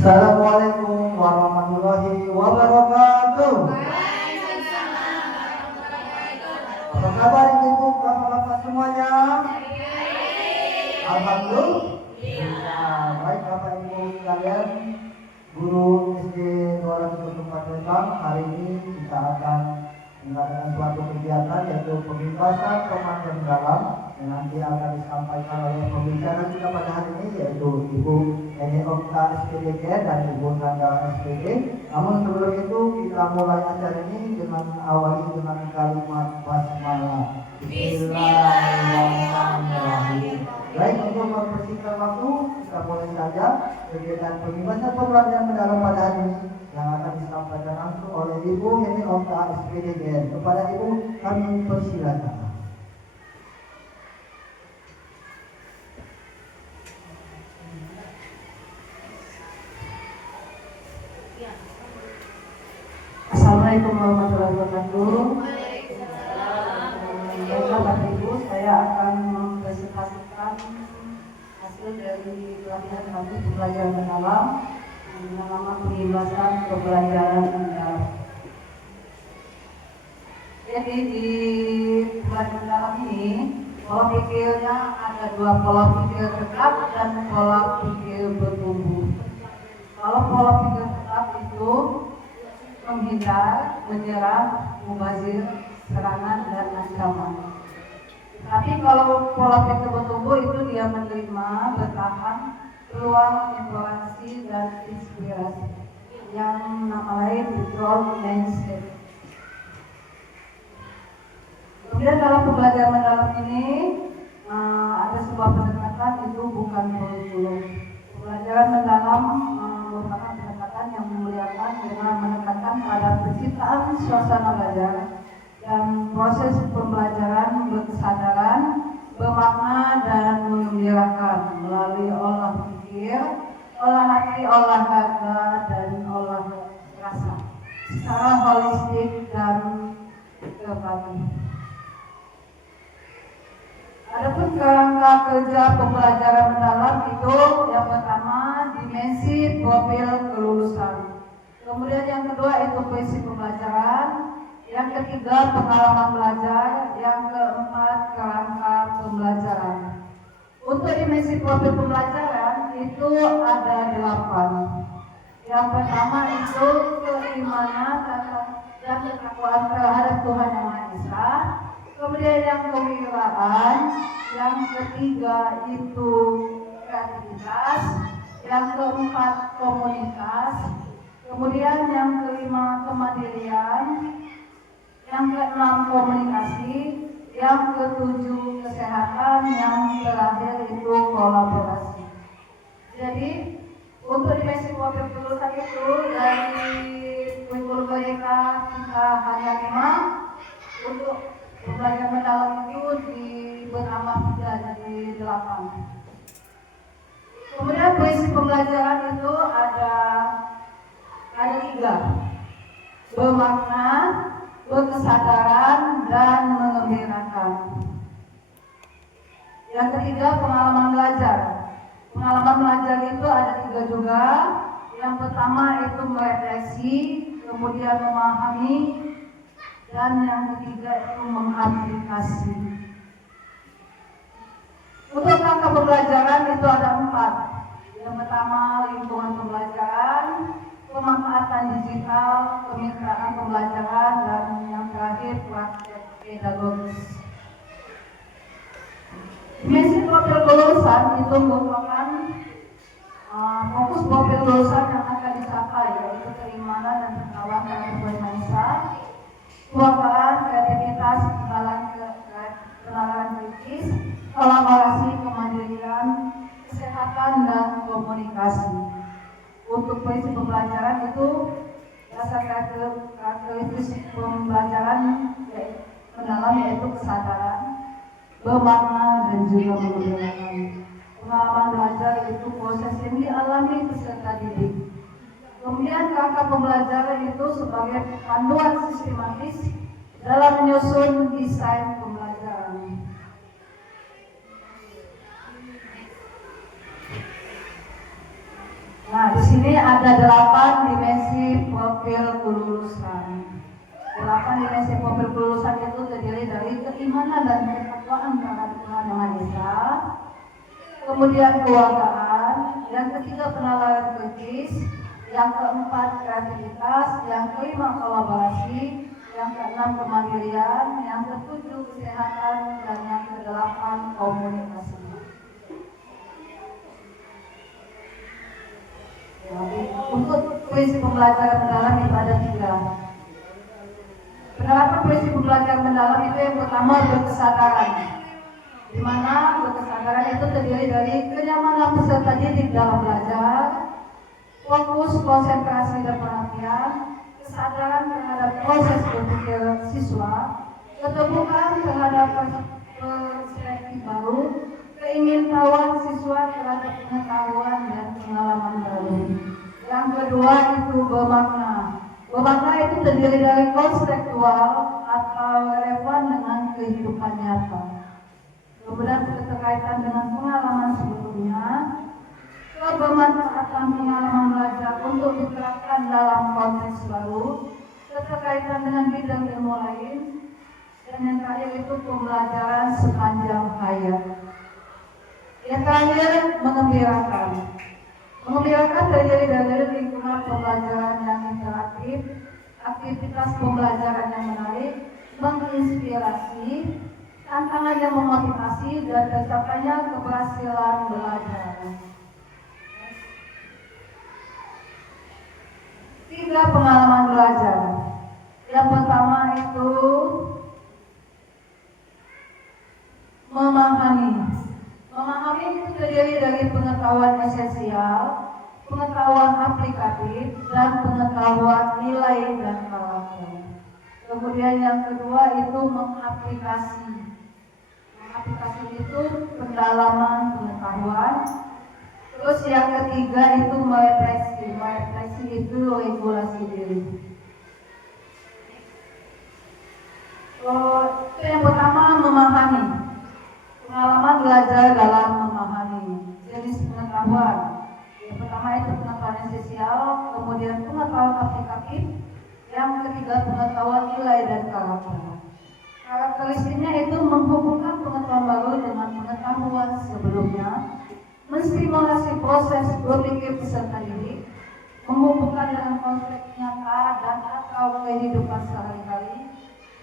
Assalamualaikum warahmatullahi wabarakatuh. Apa kabar ibu bapak-bapak semuanya? Alhamdulillah. Baik bapak ibu sekalian, guru SD 204 Wetan, hari ini kita akan mengadakan suatu kegiatan yaitu pembebasan pemakaian dalam yang nanti akan disampaikan oleh pembicara kita pada hari ini yaitu Ibu Eni Okta SPDK dan Ibu Nanda SPD. Namun sebelum itu kita mulai acara ini dengan awali dengan kalimat basmalah. Bismillahirrahmanirrahim. Baik, untuk mempersingkat waktu kita mulai saja kegiatan pembebasan pembelajaran mendalam pada hari ini yang akan disampaikan langsung oleh Ibu Eni Okta SPDK. Kepada Ibu kami persilakan. Assalamualaikum warahmatullahi wabarakatuh. Bapak Ibu, saya akan mempresentasikan hasil dari pelatihan kami pembelajaran mendalam dengan nama pembebasan pembelajaran mendalam. Jadi di pembelajaran mendalam ini pola pikirnya ada dua, pola pikir tetap dan pola pikir bertumbuh. Kalau pola pikir tetap itu menghindar, menyerang, mubazir, serangan dan ancaman. Tapi kalau pola pikir bertumbuh itu dia menerima, bertahan, peluang, eksplorasi dan inspirasi. Yang nama lain growth mindset. Kemudian dalam pembelajaran mendalam ini ada sebuah pendekatan itu bukan kurikulum. Pembelajaran mendalam merupakan pendekatan yang memuliakan dengan menekankan pada penciptaan suasana belajar dan proses pembelajaran berkesadaran, bermakna dan mengembirakan melalui olah pikir, olah hati, olah raga dan olah rasa secara holistik dan terbagi. Adapun kerangka kerja pembelajaran mendalam itu yang pertama dimensi profil kelulusan. Kemudian yang kedua itu prinsip pembelajaran. Yang ketiga pengalaman belajar. Yang keempat kerangka pembelajaran. Untuk dimensi profil pembelajaran itu ada 8. Yang pertama itu keimanan dan ketakwaan terhadap Tuhan Yang Maha Esa. Kemudian yang kewirausahaan, yang ketiga itu kreativitas, yang keempat komunitas, kemudian yang kelima kemandirian, yang keenam komunikasi, yang ketujuh kesehatan, yang terakhir itu kolaborasi. Jadi untuk dimensi profil kelulusan itu dari kurikulum mereka kita hanya 5. Untuk pembelajaran mendalam itu bertambah 3 jadi 8. Kemudian prinsip pembelajaran itu ada 3. Bermakna, berkesadaran, dan mengembirakan. Yang ketiga pengalaman belajar. Pengalaman belajar itu ada 3 juga. Yang pertama itu merefleksi, kemudian memahami, dan yang ketiga itu mengaplikasi. Untuk rangka pembelajaran itu ada 4. Yang pertama lingkungan pembelajaran, pemanfaatan digital, kemitraan pembelajaran, dan yang terakhir praktek pedagogis. Dimensi profil kelulusan itu merupakan fokus profil kelulusan yang akan dicapai yaitu keimanan dan ketakwaan terhadap Tuhan Yang Maha Esa, keluargaan, kreativitas, kenalan kritis, kolaborasi, kemandirian, kesehatan, dan komunikasi. Untuk prinsip pembelajaran itu dasar karakteristik pembelajaran mendalam yaitu kesadaran, bermakna, dan juga mengembirakan. Pengalaman belajar itu proses yang dialami peserta didik. Kemudian kerangka pembelajaran itu sebagai panduan sistematis dalam menyusun desain pembelajaran. Nah, di sini ada 8 dimensi profil kelulusan. 8 dimensi profil kelulusan itu terdiri dari keimanan dan ketakwaan terhadap Tuhan Yang Maha Esa, kemudian kewargaan, yang ketiga penalaran kritis, yang keempat kreativitas, yang kelima kolaborasi, yang keenam kemandirian, yang ketujuh kesehatan, dan yang kedelapan komunikasi. Untuk prinsip pembelajaran mendalam itu ada 3. Penerapan prinsip pembelajaran mendalam itu yang pertama berkesadaran, di mana berkesadaran itu terdiri dari kenyamanan peserta didik dalam belajar, fokus, konsentrasi dan perhatian, kesadaran terhadap proses berpikir siswa, keterbukaan terhadap perspektif baru, keingintahuan siswa terhadap pengetahuan dan pengalaman baru. Yang kedua itu bermakna. Bermakna itu terdiri dari konseptual atau relevan dengan kehidupan nyata. Kemudian berkaitan dengan pengalaman sebelumnya, kebermanfaatan pengalaman belajar untuk diterapkan dalam konteks baru, keterkaitan dengan bidang ilmu lain, dan yang terakhir itu pembelajaran sepanjang hayat. Yang terakhir, mengembirakan. Mengembirakan terdiri dari lingkungan pembelajaran yang interaktif, aktivitas pembelajaran yang menarik, menginspirasi, tantangan yang memotivasi, dan tercapainya keberhasilan belajar. 3 pengalaman belajar. Yang pertama itu memahami. Memahami itu terdiri dari pengetahuan esensial, pengetahuan aplikatif, dan pengetahuan nilai dan karakter. Kemudian yang kedua itu mengaplikasi. Mengaplikasi itu pendalaman pengetahuan. Terus yang ketiga itu merefleksi. Merefleksi itu regulasi diri. Itu yang pertama memahami. Pengalaman belajar dalam memahami. Jenis pengetahuan. Yang pertama itu pengetahuan esensial, kemudian pengetahuan aplikatif, yang ketiga pengetahuan nilai dan karakter. Karakteristiknya itu menghubungkan pengetahuan baru dengan pengetahuan sebelumnya, menstimulasi proses berpikir peserta didik, menghubungkan dengan konteks nyata dan atau kehidupan sehari-hari,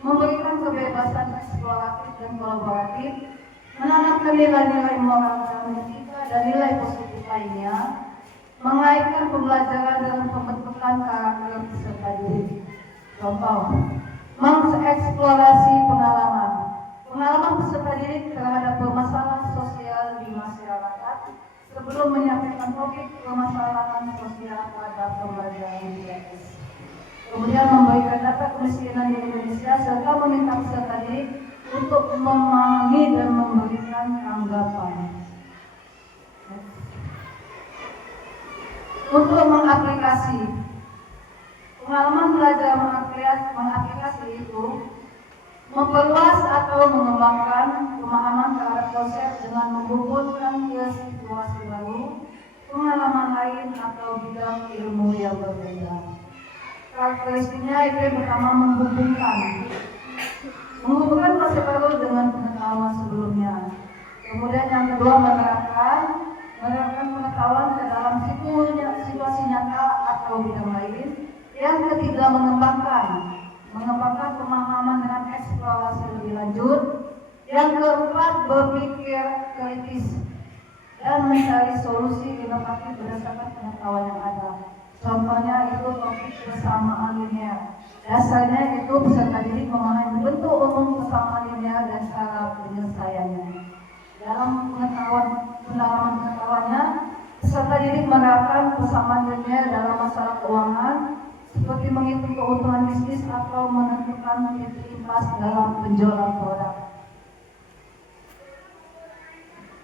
memberikan kebebasan eksploratif dan kolaboratif, menanamkan nilai-nilai moral dan etika dan nilai positif lainnya, mengaitkan pembelajaran dengan pembentukan karakter peserta didik. Contoh, mengeksplorasi pengalaman. Pengalaman peserta didik terhadap permasalahan sosial di masyarakat sebelum menyampaikan topik permasalahan sosial pada pembelajaran IPS. Kemudian memberikan data kemiskinan di Indonesia serta meminta peserta didik untuk memahami dan memberikan tanggapan. Untuk mengaplikasi. Pengalaman belajar mengaplikasi itu memperluas atau mengembangkan pemahaman terhadap konsep dengan menghubungkan ke situasi baru, pengalaman lain atau bidang ilmu yang berbeda. Karakteristiknya itu yang pertama menghubungkan konsep baru dengan pengetahuan sebelumnya. Kemudian yang kedua menerapkan pengetahuan ke dalam situasi nyata atau bidang lain. Yang ketiga mengembangkan pemahaman dengan eksplorasi lebih lanjut. Yang keempat berpikir kritis dan mencari solusi inovatif berdasarkan pengetahuan yang ada. Contohnya itu topik kesamaan linear. Dasarnya itu peserta didik memahami bentuk umum kesamaan linear dan cara penyelesaiannya. Dalam pendalaman pengetahuannya, peserta didik menerapkan kesamaan linear dalam masalah keuangan, seperti menghitung keuntungan bisnis atau menentukan titik impas dalam penjualan produk.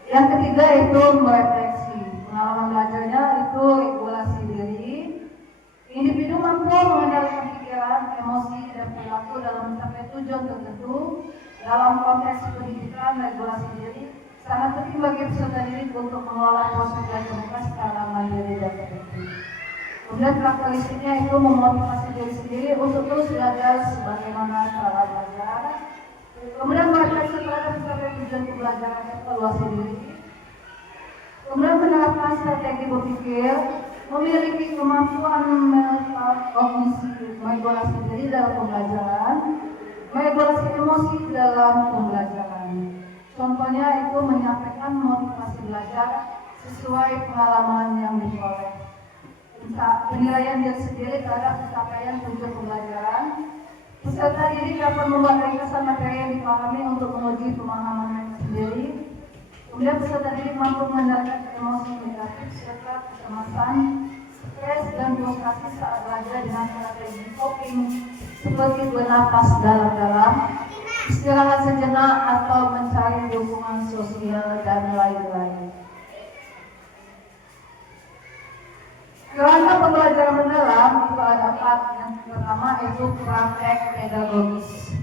Yang ketiga itu merefleksi. Pengalaman belajarnya itu regulasi diri. Individu mampu mengendalikan pikiran, emosi, dan perilaku dalam mencapai tujuan tertentu. Dalam konteks pendidikan, regulasi diri sangat penting bagi peserta didik untuk mengelola proses belajar mereka secara mandiri dan efektif. Kemudian karakteristiknya itu memotivasi diri sendiri untuk terus belajar sebagaimana cara belajar. Kemudian merefleksi terhadap tujuan pembelajaran evaluasi diri. Kemudian menerapkan strategi berpikir, memiliki kemampuan kognisi, meregulasi diri dalam pembelajaran, meregulasi emosi dalam pembelajaran. Contohnya itu menyampaikan motivasi belajar sesuai pengalaman yang diperoleh. Penilaian diri sendiri terhadap pencapaian tujuan pembelajaran. Peserta didik dapat membuat ringkasan materi yang dipahami untuk menguji pemahaman mereka sendiri. Kemudian peserta didik mampu mengendalikan emosi negatif serta kecemasan, stres dan frustasi saat belajar dengan strategi coping seperti bernapas dalam-dalam, istirahat sejenak atau mencari dukungan sosial dan lain-lain. Kerangka pembelajaran mendalam itu ada 4. Yang pertama itu praktek pedagogis.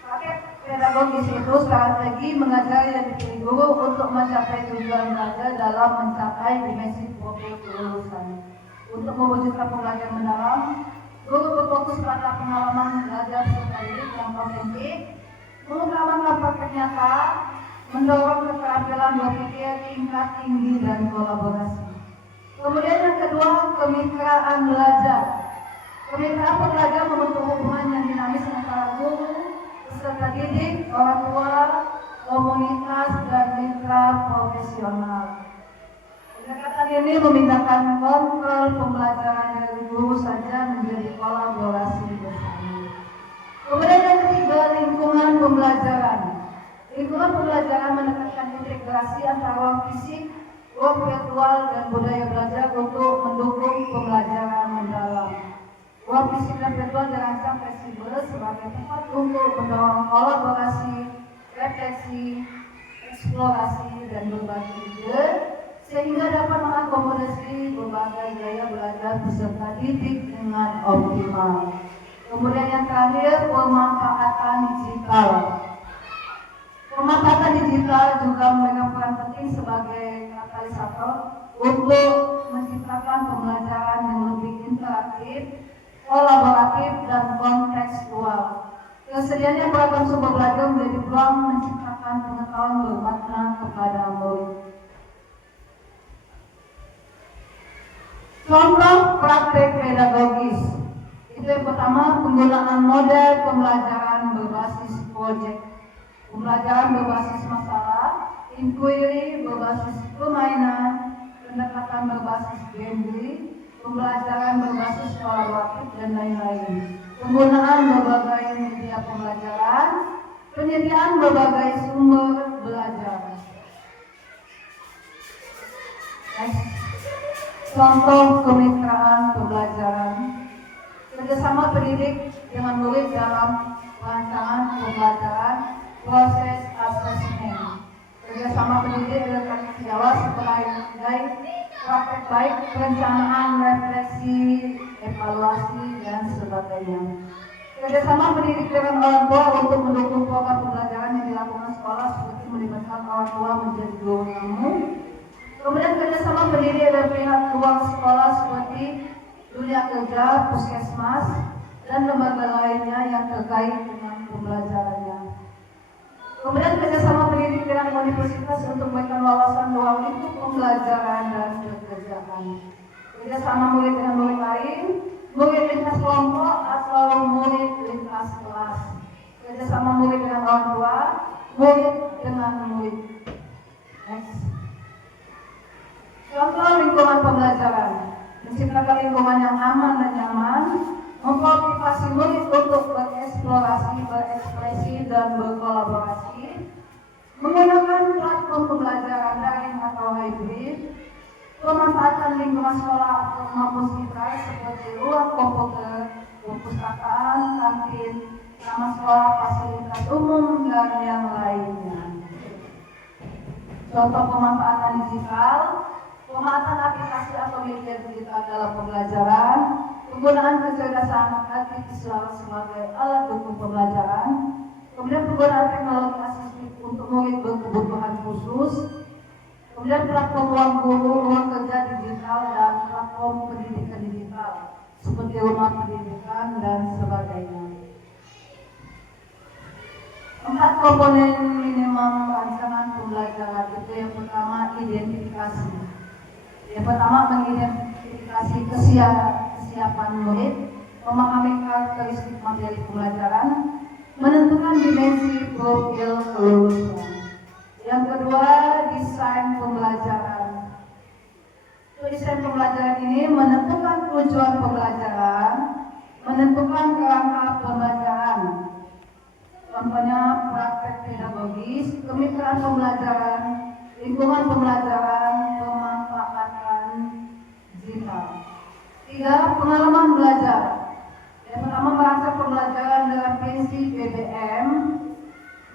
Praktek pedagogis itu strategi mengajar yang dipilih guru untuk mencapai tujuan belajar dalam mencapai dimensi profil kelulusan. Untuk mewujudkan pembelajaran mendalam, guru berfokus pada pengalaman belajar peserta didik yang autentik, mengutamakan praktek nyata, mendorong keterampilan berpikir tingkat tinggi dan kolaborasi. Kemudian yang kedua, kemitraan belajar. Kemitraan belajar membentuk hubungan yang dinamis antara guru, peserta didik, orang tua, komunitas, dan mitra profesional. Pendekatan ini memindahkan kontrol pembelajaran dari guru saja menjadi kolaborasi bersama. Kemudian yang ketiga, lingkungan pembelajaran. Lingkungan pembelajaran menekankan integrasi antara ruang fisik, ruang virtual dan budaya belajar untuk mendukung pembelajaran mendalam. Ruang fisik dan virtual dirancang fleksibel sebagai tempat untuk mendorong kolaborasi, refleksi, eksplorasi, dan berbagi ide, sehingga dapat mengakomodasi berbagai gaya belajar peserta didik dengan optimal. Kemudian yang terakhir, pemanfaatan digital. Pemanfaatan digital juga memegang peran penting sebagai katalisator untuk menciptakan pembelajaran yang lebih interaktif, kolaboratif, dan kontekstual. Tersedianya beragam sumber belajar menjadi peluang menciptakan pengetahuan bermakna kepada murid. Contoh praktek pedagogis. Itu yang pertama, penggunaan model pembelajaran berbasis proyek. Pembelajaran berbasis masalah, inquiry berbasis permainan, pendekatan berbasis gameplay, pembelajaran berbasis kolaboratif, dan lain-lain. Penggunaan berbagai media pembelajaran, penyediaan berbagai sumber belajar. Next. Contoh kemitraan pembelajaran. Kerjasama pendidik dengan murid dalam rancangan pembelajaran, proses asesmen. Kerjasama pendidik dengan tanggung jawab sebagai praktek baik, perencanaan, refleksi, evaluasi, dan sebagainya. Kerjasama pendidik dengan orang tua untuk mendukung program pembelajaran yang dilakukan sekolah seperti melibatkan orang tua menjadi guru tamu. Kemudian kerjasama pendidik dan pihak ruang sekolah seperti dunia kerja, puskesmas, dan lembaga lainnya yang terkait dengan pembelajarannya. Kemudian kerjasama pendidik dengan universitas untuk memberikan wawasan ruang lingkup pembelajaran dan pekerjaan. Kerjasama murid dengan murid lain, murid lintas kelompok atau murid lintas kelas. Kerjasama murid dengan orang tua, murid dengan murid. Next. Contoh lingkungan pembelajaran. Menciptakan lingkungan yang aman dan nyaman, memotivasi murid untuk bereksplorasi, berekspresi, dan berkolaborasi, menggunakan platform pembelajaran daring atau hybrid, pemanfaatan lingkungan sekolah atau kampus mitra seperti ruang komputer, perpustakaan, kantin, taman sekolah, fasilitas umum, dan yang lainnya. Contoh pemanfaatan digital, pemanfaatan aplikasi atau media digital dalam pembelajaran, penggunaan kecerdasan artifisial sebagai alat dukung pembelajaran, kemudian penggunaan teknologi asistif untuk murid berkebutuhan khusus, kemudian platform ruang guru, ruang kerja digital, dan platform pendidikan seperti rumah pendidikan dan sebagainya. 4 komponen minimum rancangan pembelajaran itu yang pertama identifikasi. Yang pertama mengidentifikasi kesiapan murid, memahami karakteristik materi pembelajaran, menentukan dimensi profil kelulusan. Yang kedua desain pembelajaran. Desain pembelajaran ini menentukan tujuan pembelajaran, menentukan kerangka pembelajaran. Contohnya praktek pedagogis, kemitraan pembelajaran, lingkungan pembelajaran, pemanfaatan digital. 3. Pengalaman belajar. Yang pertama merancang pembelajaran dengan prinsip BBM,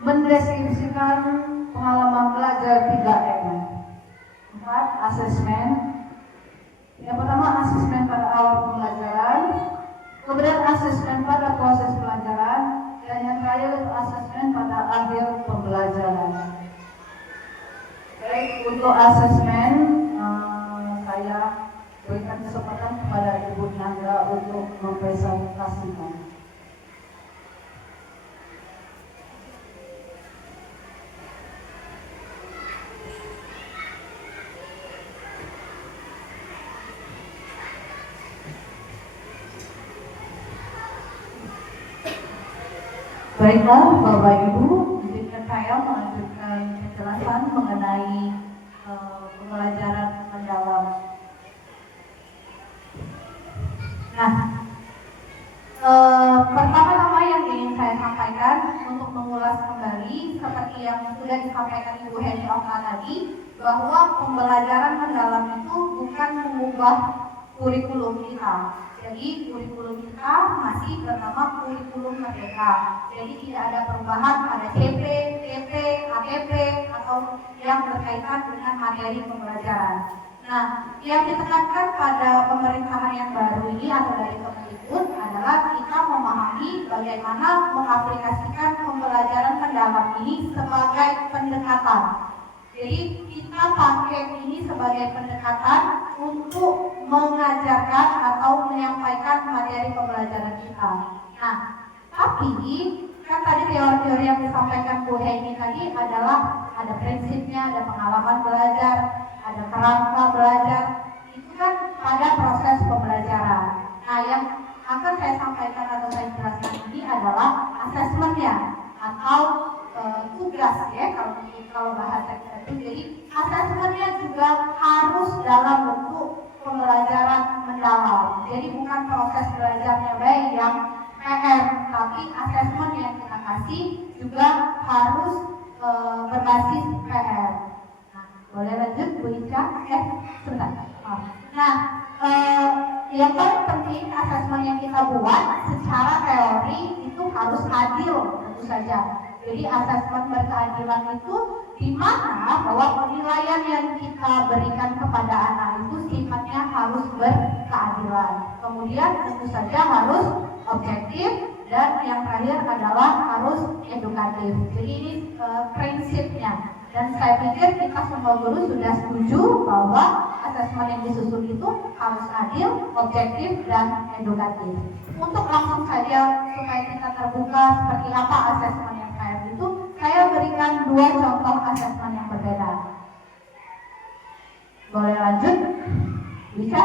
mendeskripsikan pengalaman belajar 3M. 4. Asesmen. Yang pertama asesmen pada awal pembelajaran, kemudian asesmen pada proses pelajaran, dan yang terakhir itu asesmen pada akhir pembelajaran. Baik, untuk asesmen saya berikan kesempatan kepada Ibu Nanda untuk mempresentasikan. Baiklah, Bapak Ibu, izinkan saya melanjutkan penjelasan mengenai pembelajaran mendalam. Nah, pertama-tama yang ingin saya sampaikan untuk mengulas kembali seperti yang sudah disampaikan Ibu Heni Oka tadi, bahwa pembelajaran mendalam itu bukan mengubah kurikulum kita. Jadi kurikulum kita masih bernama kurikulum merdeka. Jadi tidak ada perubahan pada CP, TP, APP atau yang berkaitan dengan materi pembelajaran. Nah, yang ditekankan pada pemerintahan yang baru ini atau dari Kemendikbud adalah kita memahami bagaimana mengaplikasikan pembelajaran mendalam ini sebagai pendekatan. Jadi kita pakai ini sebagai pendekatan untuk mengajarkan atau menyampaikan materi pembelajaran kita. Nah, tapi kan tadi teori-teori yang disampaikan Bu Heni tadi adalah ada prinsipnya, ada pengalaman belajar, ada kerangka belajar. Itu kan pada proses pembelajaran. Nah, yang akan saya sampaikan atau saya jelaskan ini adalah asesmennya atau tugas ya kalau bahasa kita itu. Jadi asesmennya juga harus dalam bentuk pembelajaran mendalam. Jadi bukan proses belajarnya baik yang PR, tapi asesmen yang kita kasih juga harus berbasis PR. Nah, boleh lanjut Bu Ica? Sebentar. Nah, yang paling penting asesmen yang kita buat secara teori itu harus adil tentu saja. Jadi asesmen berkeadilan itu di mana bahwa penilaian yang kita berikan kepada anak itu sifatnya harus berkeadilan. Kemudian tentu saja harus objektif dan yang terakhir adalah harus edukatif. Jadi ini prinsipnya. Dan saya pikir kita semua guru sudah setuju bahwa asesmen yang disusun itu harus adil, objektif, dan edukatif. Untuk langsung saja supaya kita terbuka seperti apa asesmen yang kayak itu, saya berikan 2 contoh asesmen yang berbeda. Boleh lanjut? Bisa?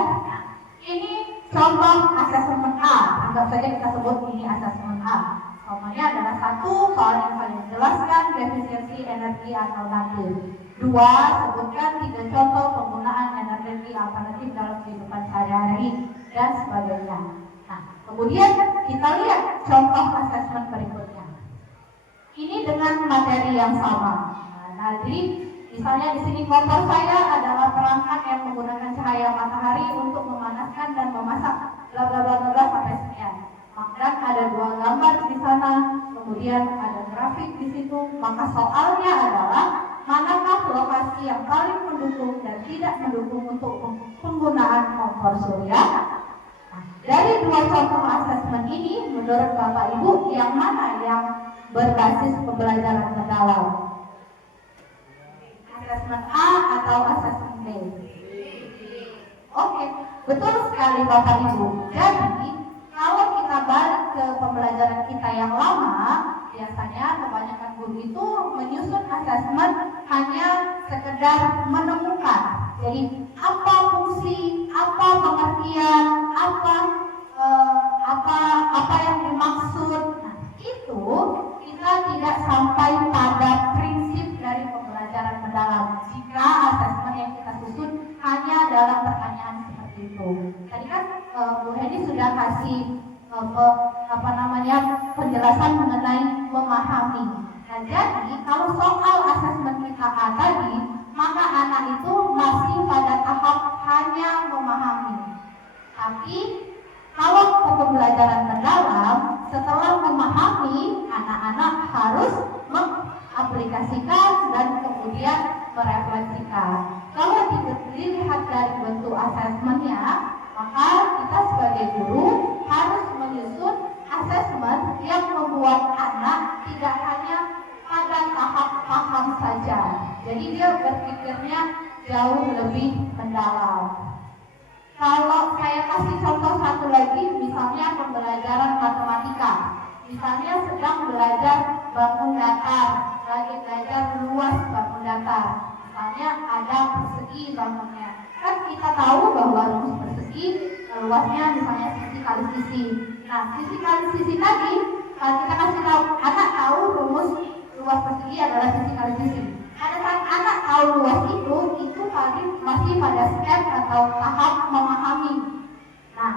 Ini contoh asesmen A. Anggap saja kita sebut ini asesmen A. Contohnya adalah 1, soal yang paling menjelaskan defisiensi energi alternatif. 2, sebutkan 3 contoh penggunaan energi alternatif dalam kehidupan sehari-hari dan sebagainya. Nah, kemudian kita lihat contoh asesmen berikutnya. Ini dengan materi yang sama. Nah, jadi misalnya di sini kompor saya adalah perangkat yang menggunakan cahaya matahari untuk memanaskan dan memasak bla bla bla bla sampai sekian. Dan ada 2 gambar di sana, kemudian ada grafik di situ. Maka soalnya adalah manakah lokasi yang paling mendukung dan tidak mendukung untuk penggunaan kompor surya? Nah, dari 2 contoh asesmen ini, menurut Bapak Ibu, yang mana yang berbasis pembelajaran mendalam? Asesmen A atau asesmen B? Oke, Betul sekali Bapak Ibu. Jadi kalau kita balik ke pembelajaran kita yang lama, biasanya kebanyakan guru itu menyusun asesmen hanya sekedar menemukan. Jadi apa fungsi, apa pengertian, apa yang dimaksud. Nah, itu kita tidak sampai pada prinsip dari pembelajaran mendalam jika asesmen yang kita susun hanya dalam pertanyaan seperti itu. Tadi kan Bu Heni sudah kasih penjelasan mengenai memahami. Nah, jadi kalau soal asesmen kita tadi, maka anak itu masih pada tahap hanya memahami. Tapi kalau pembelajaran mendalam, setelah memahami, anak-anak harus mengaplikasikan dan kemudian merefleksikan. Kalau dilihat dari bentuk asesmennya, maka kita sebagai guru harus menyusun asesmen yang membuat anak tidak hanya pada tahap paham saja. Jadi dia berpikirnya jauh lebih mendalam. Kalau saya kasih contoh satu lagi, misalnya pembelajaran matematika. Misalnya sedang belajar bangun datar, lagi belajar luas bangun datar. Misalnya ada persegi bangunnya. Kan kita tahu bahwa rumus persegi luasnya misalnya sisi kali sisi. Nah, sisi kali sisi tadi, kalau kita kasih tahu, anak tahu rumus luas persegi adalah sisi kali sisi. Pada saat anak tahu luas itu masih pada step atau tahap memahami. Nah,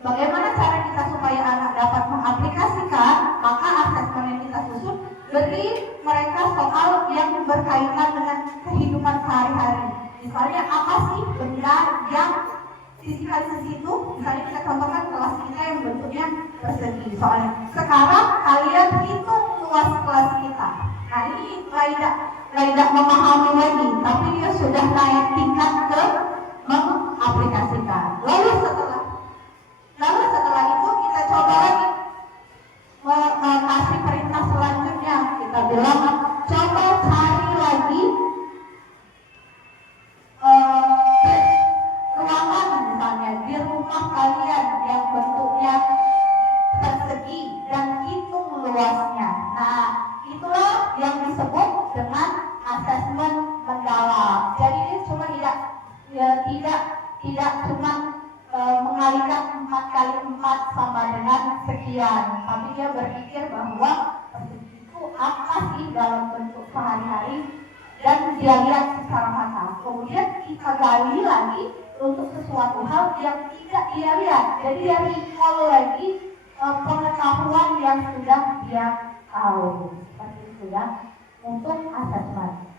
bagaimana cara kita supaya anak dapat mengaplikasikan? Maka asesmen yang kita susun beri mereka soal yang berkaitan dengan kehidupan sehari-hari. Misalnya apa sih benda yang sisi kali sisi itu? Misalnya kita contohkan kelas kita yang bentuknya persegi. Soalnya sekarang kalian hitung luas kelas kita. Nah, ini tidak memahami lagi, tapi dia sudah naik tingkat ke mengaplikasikan. Lalu setelah itu kita coba lagi kasih perintah selanjutnya. Kita bilang coba cari lagi ruangan misalnya di rumah kalian yang bentuknya persegi dan hitung luasnya. Nah, itulah yang disebut dengan asesmen mendalam. Jadi dia cuma tidak cuma mengalikan 4x4 sama dengan sekian, tapi dia berpikir bahwa itu apa sih dalam bentuk sehari-hari dan dia lihat secara mata. Kemudian kita gali lagi untuk sesuatu hal yang tidak dia lihat. Jadi dia recall lagi pengetahuan yang sudah dia tahu. Seperti itu ya untuk asesmen.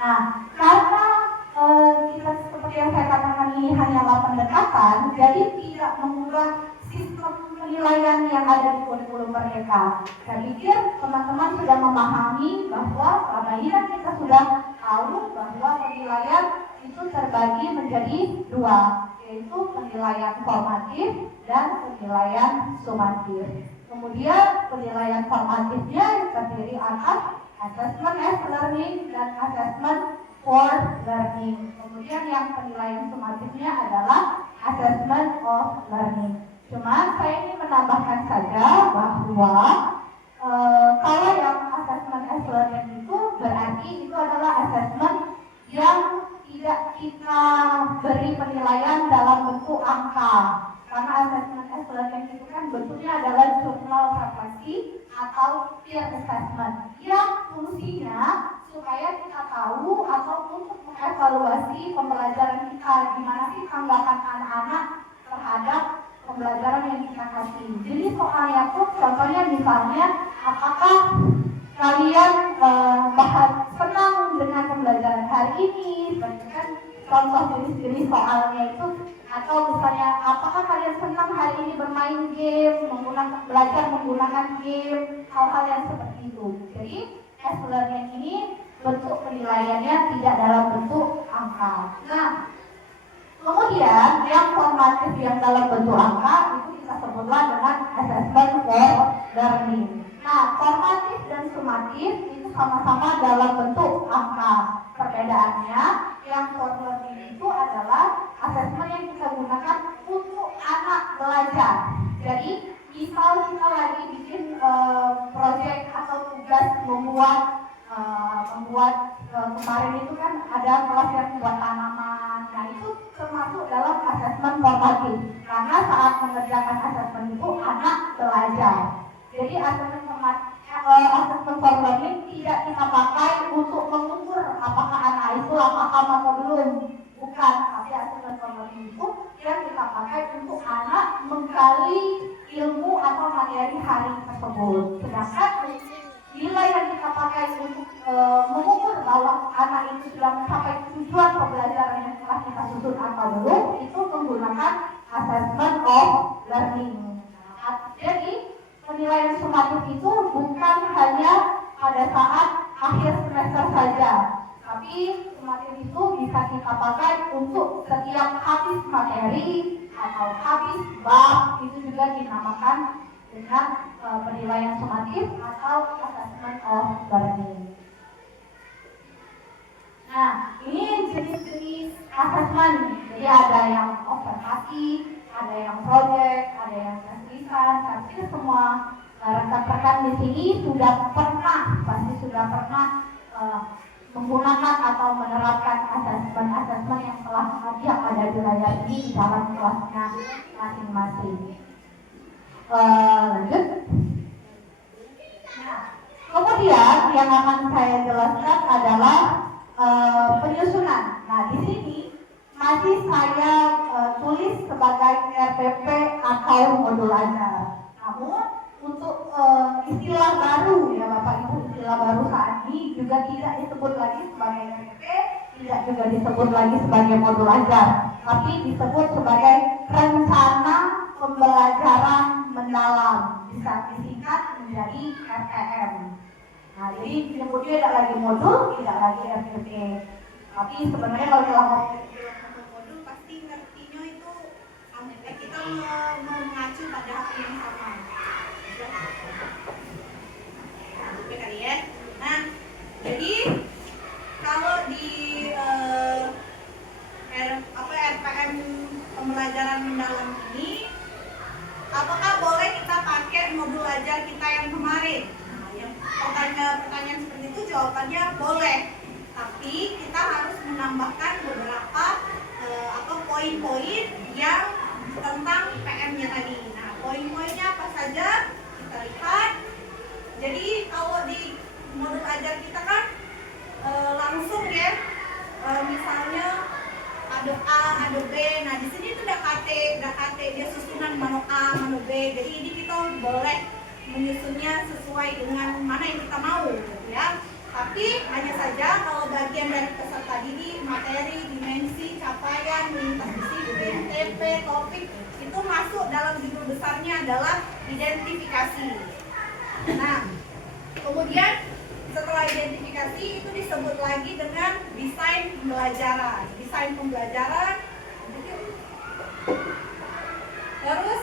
Nah, karena kita seperti yang saya katakan ini hanyalah pendekatan, jadi tidak mengubah sistem penilaian yang ada di kurikulum Merdeka. Saya pikir teman-teman sudah memahami bahwa selama ini kita sudah tahu bahwa penilaian itu terbagi menjadi dua, yaitu penilaian formatif dan penilaian sumatif. Kemudian penilaian formatifnya terdiri atas assessment as learning dan assessment for learning. Kemudian yang penilaian sumatifnya adalah assessment of learning. Cuma saya ingin menambahkan saja bahwa kalau yang assessment as learning itu berarti itu adalah assessment yang tidak kita beri penilaian dalam bentuk angka. Karena assessment as learning itu kan bentuknya adalah jurnal refleksi atau peer assessment yang fungsinya supaya kita tahu atau untuk mengevaluasi pembelajaran kita, gimana sih tanggapan anak-anak terhadap pembelajaran yang kita kasih. Jadi soalnya tuh contohnya misalnya apakah kalian senang dengan pembelajaran hari ini, seperti kan contoh jenis-jenis soalnya itu, atau misalnya apakah kalian senang hari ini bermain game, belajar menggunakan game, hal-hal yang seperti itu. Jadi as learning ini bentuk penilaiannya tidak dalam bentuk angka. Nah, kemudian yang formatif yang dalam bentuk angka itu kita sebutlah dengan assessment for learning. Nah, formatif dan sumatif itu sama-sama dalam bentuk angka. Perbedaannya yang for learning itu adalah asesmen yang kita gunakan untuk anak belajar. Jadi misal kita lagi bikin proyek atau tugas membuat kemarin itu kan ada kelas yang membuat tanaman. Nah itu termasuk dalam asesmen formatif karena saat mengerjakan asesmen itu anak belajar. Jadi asesmen for learning tidak kita pakai untuk mengukur apakah anak itu paham atau belum, bukan. Tapi asesmen for learning itu yang kita pakai untuk anak menggali ilmu atau materi hari tersebut. Sedangkan nilai yang kita pakai untuk mengukur bahwa anak itu sudah mencapai tujuan pembelajaran yang telah kita susun atau belum, itu menggunakan assessment of learning. Jadi penilaian sumatif itu bukan hanya pada saat akhir semester saja, tapi sumatif itu bisa kita pakai untuk setiap habis materi atau habis bab, itu juga dinamakan dengan penilaian sumatif atau assessment of learning. Nah, ini jenis-jenis assessment. Jadi ada yang observasi, ada yang project, ada yang tulisan. Tapi semua rekan-rekan di sini pasti sudah pernah menggunakan atau menerapkan assessment yang telah ada di layar ini di dalam kelasnya masing-masing. Lanjut. Nah, kemudian yang akan saya jelaskan adalah penyusunan. Nah, di sini masih saya tulis sebagai RPP atau modul ajar. Namun untuk istilah baru ya Bapak Ibu, istilah baru saat ini juga tidak disebut lagi sebagai RPP, tidak juga disebut lagi sebagai modul ajar, tapi disebut sebagai rencana pembelajaran mendalam, bisa disingkat menjadi RPM. Nah, jadi disebutnya tidak lagi modul, tidak lagi RPP. Tapi sebenarnya kalau dalam modul pasti ngertinya itu kita mengacu pada hal yang sama. Oke kali ya. Nah, jadi kalau di RPM pembelajaran mendalam ini, apakah boleh kita pakai modul ajar kita yang kemarin? Pertanyaan seperti itu jawabannya boleh, tapi kita harus menambahkan beberapa poin-poin yang tentang PM-nya tadi. Nah, poin-poinnya apa saja kita lihat. Jadi kalau di modul ajar kita kan langsung ya, misalnya ada A, ada B. Nah di sini itu udah KT dia susunan mana A, mana B. Jadi ini kita boleh menyusunnya sesuai dengan mana yang kita mau, gitu ya. Tapi hanya saja kalau bagian dari peserta didik, materi, dimensi, capaian, lintas misi, BNTP, topik itu masuk dalam judul besarnya adalah identifikasi. Nah, kemudian setelah identifikasi itu disebut lagi dengan desain pembelajaran. Desain pembelajaran. Terus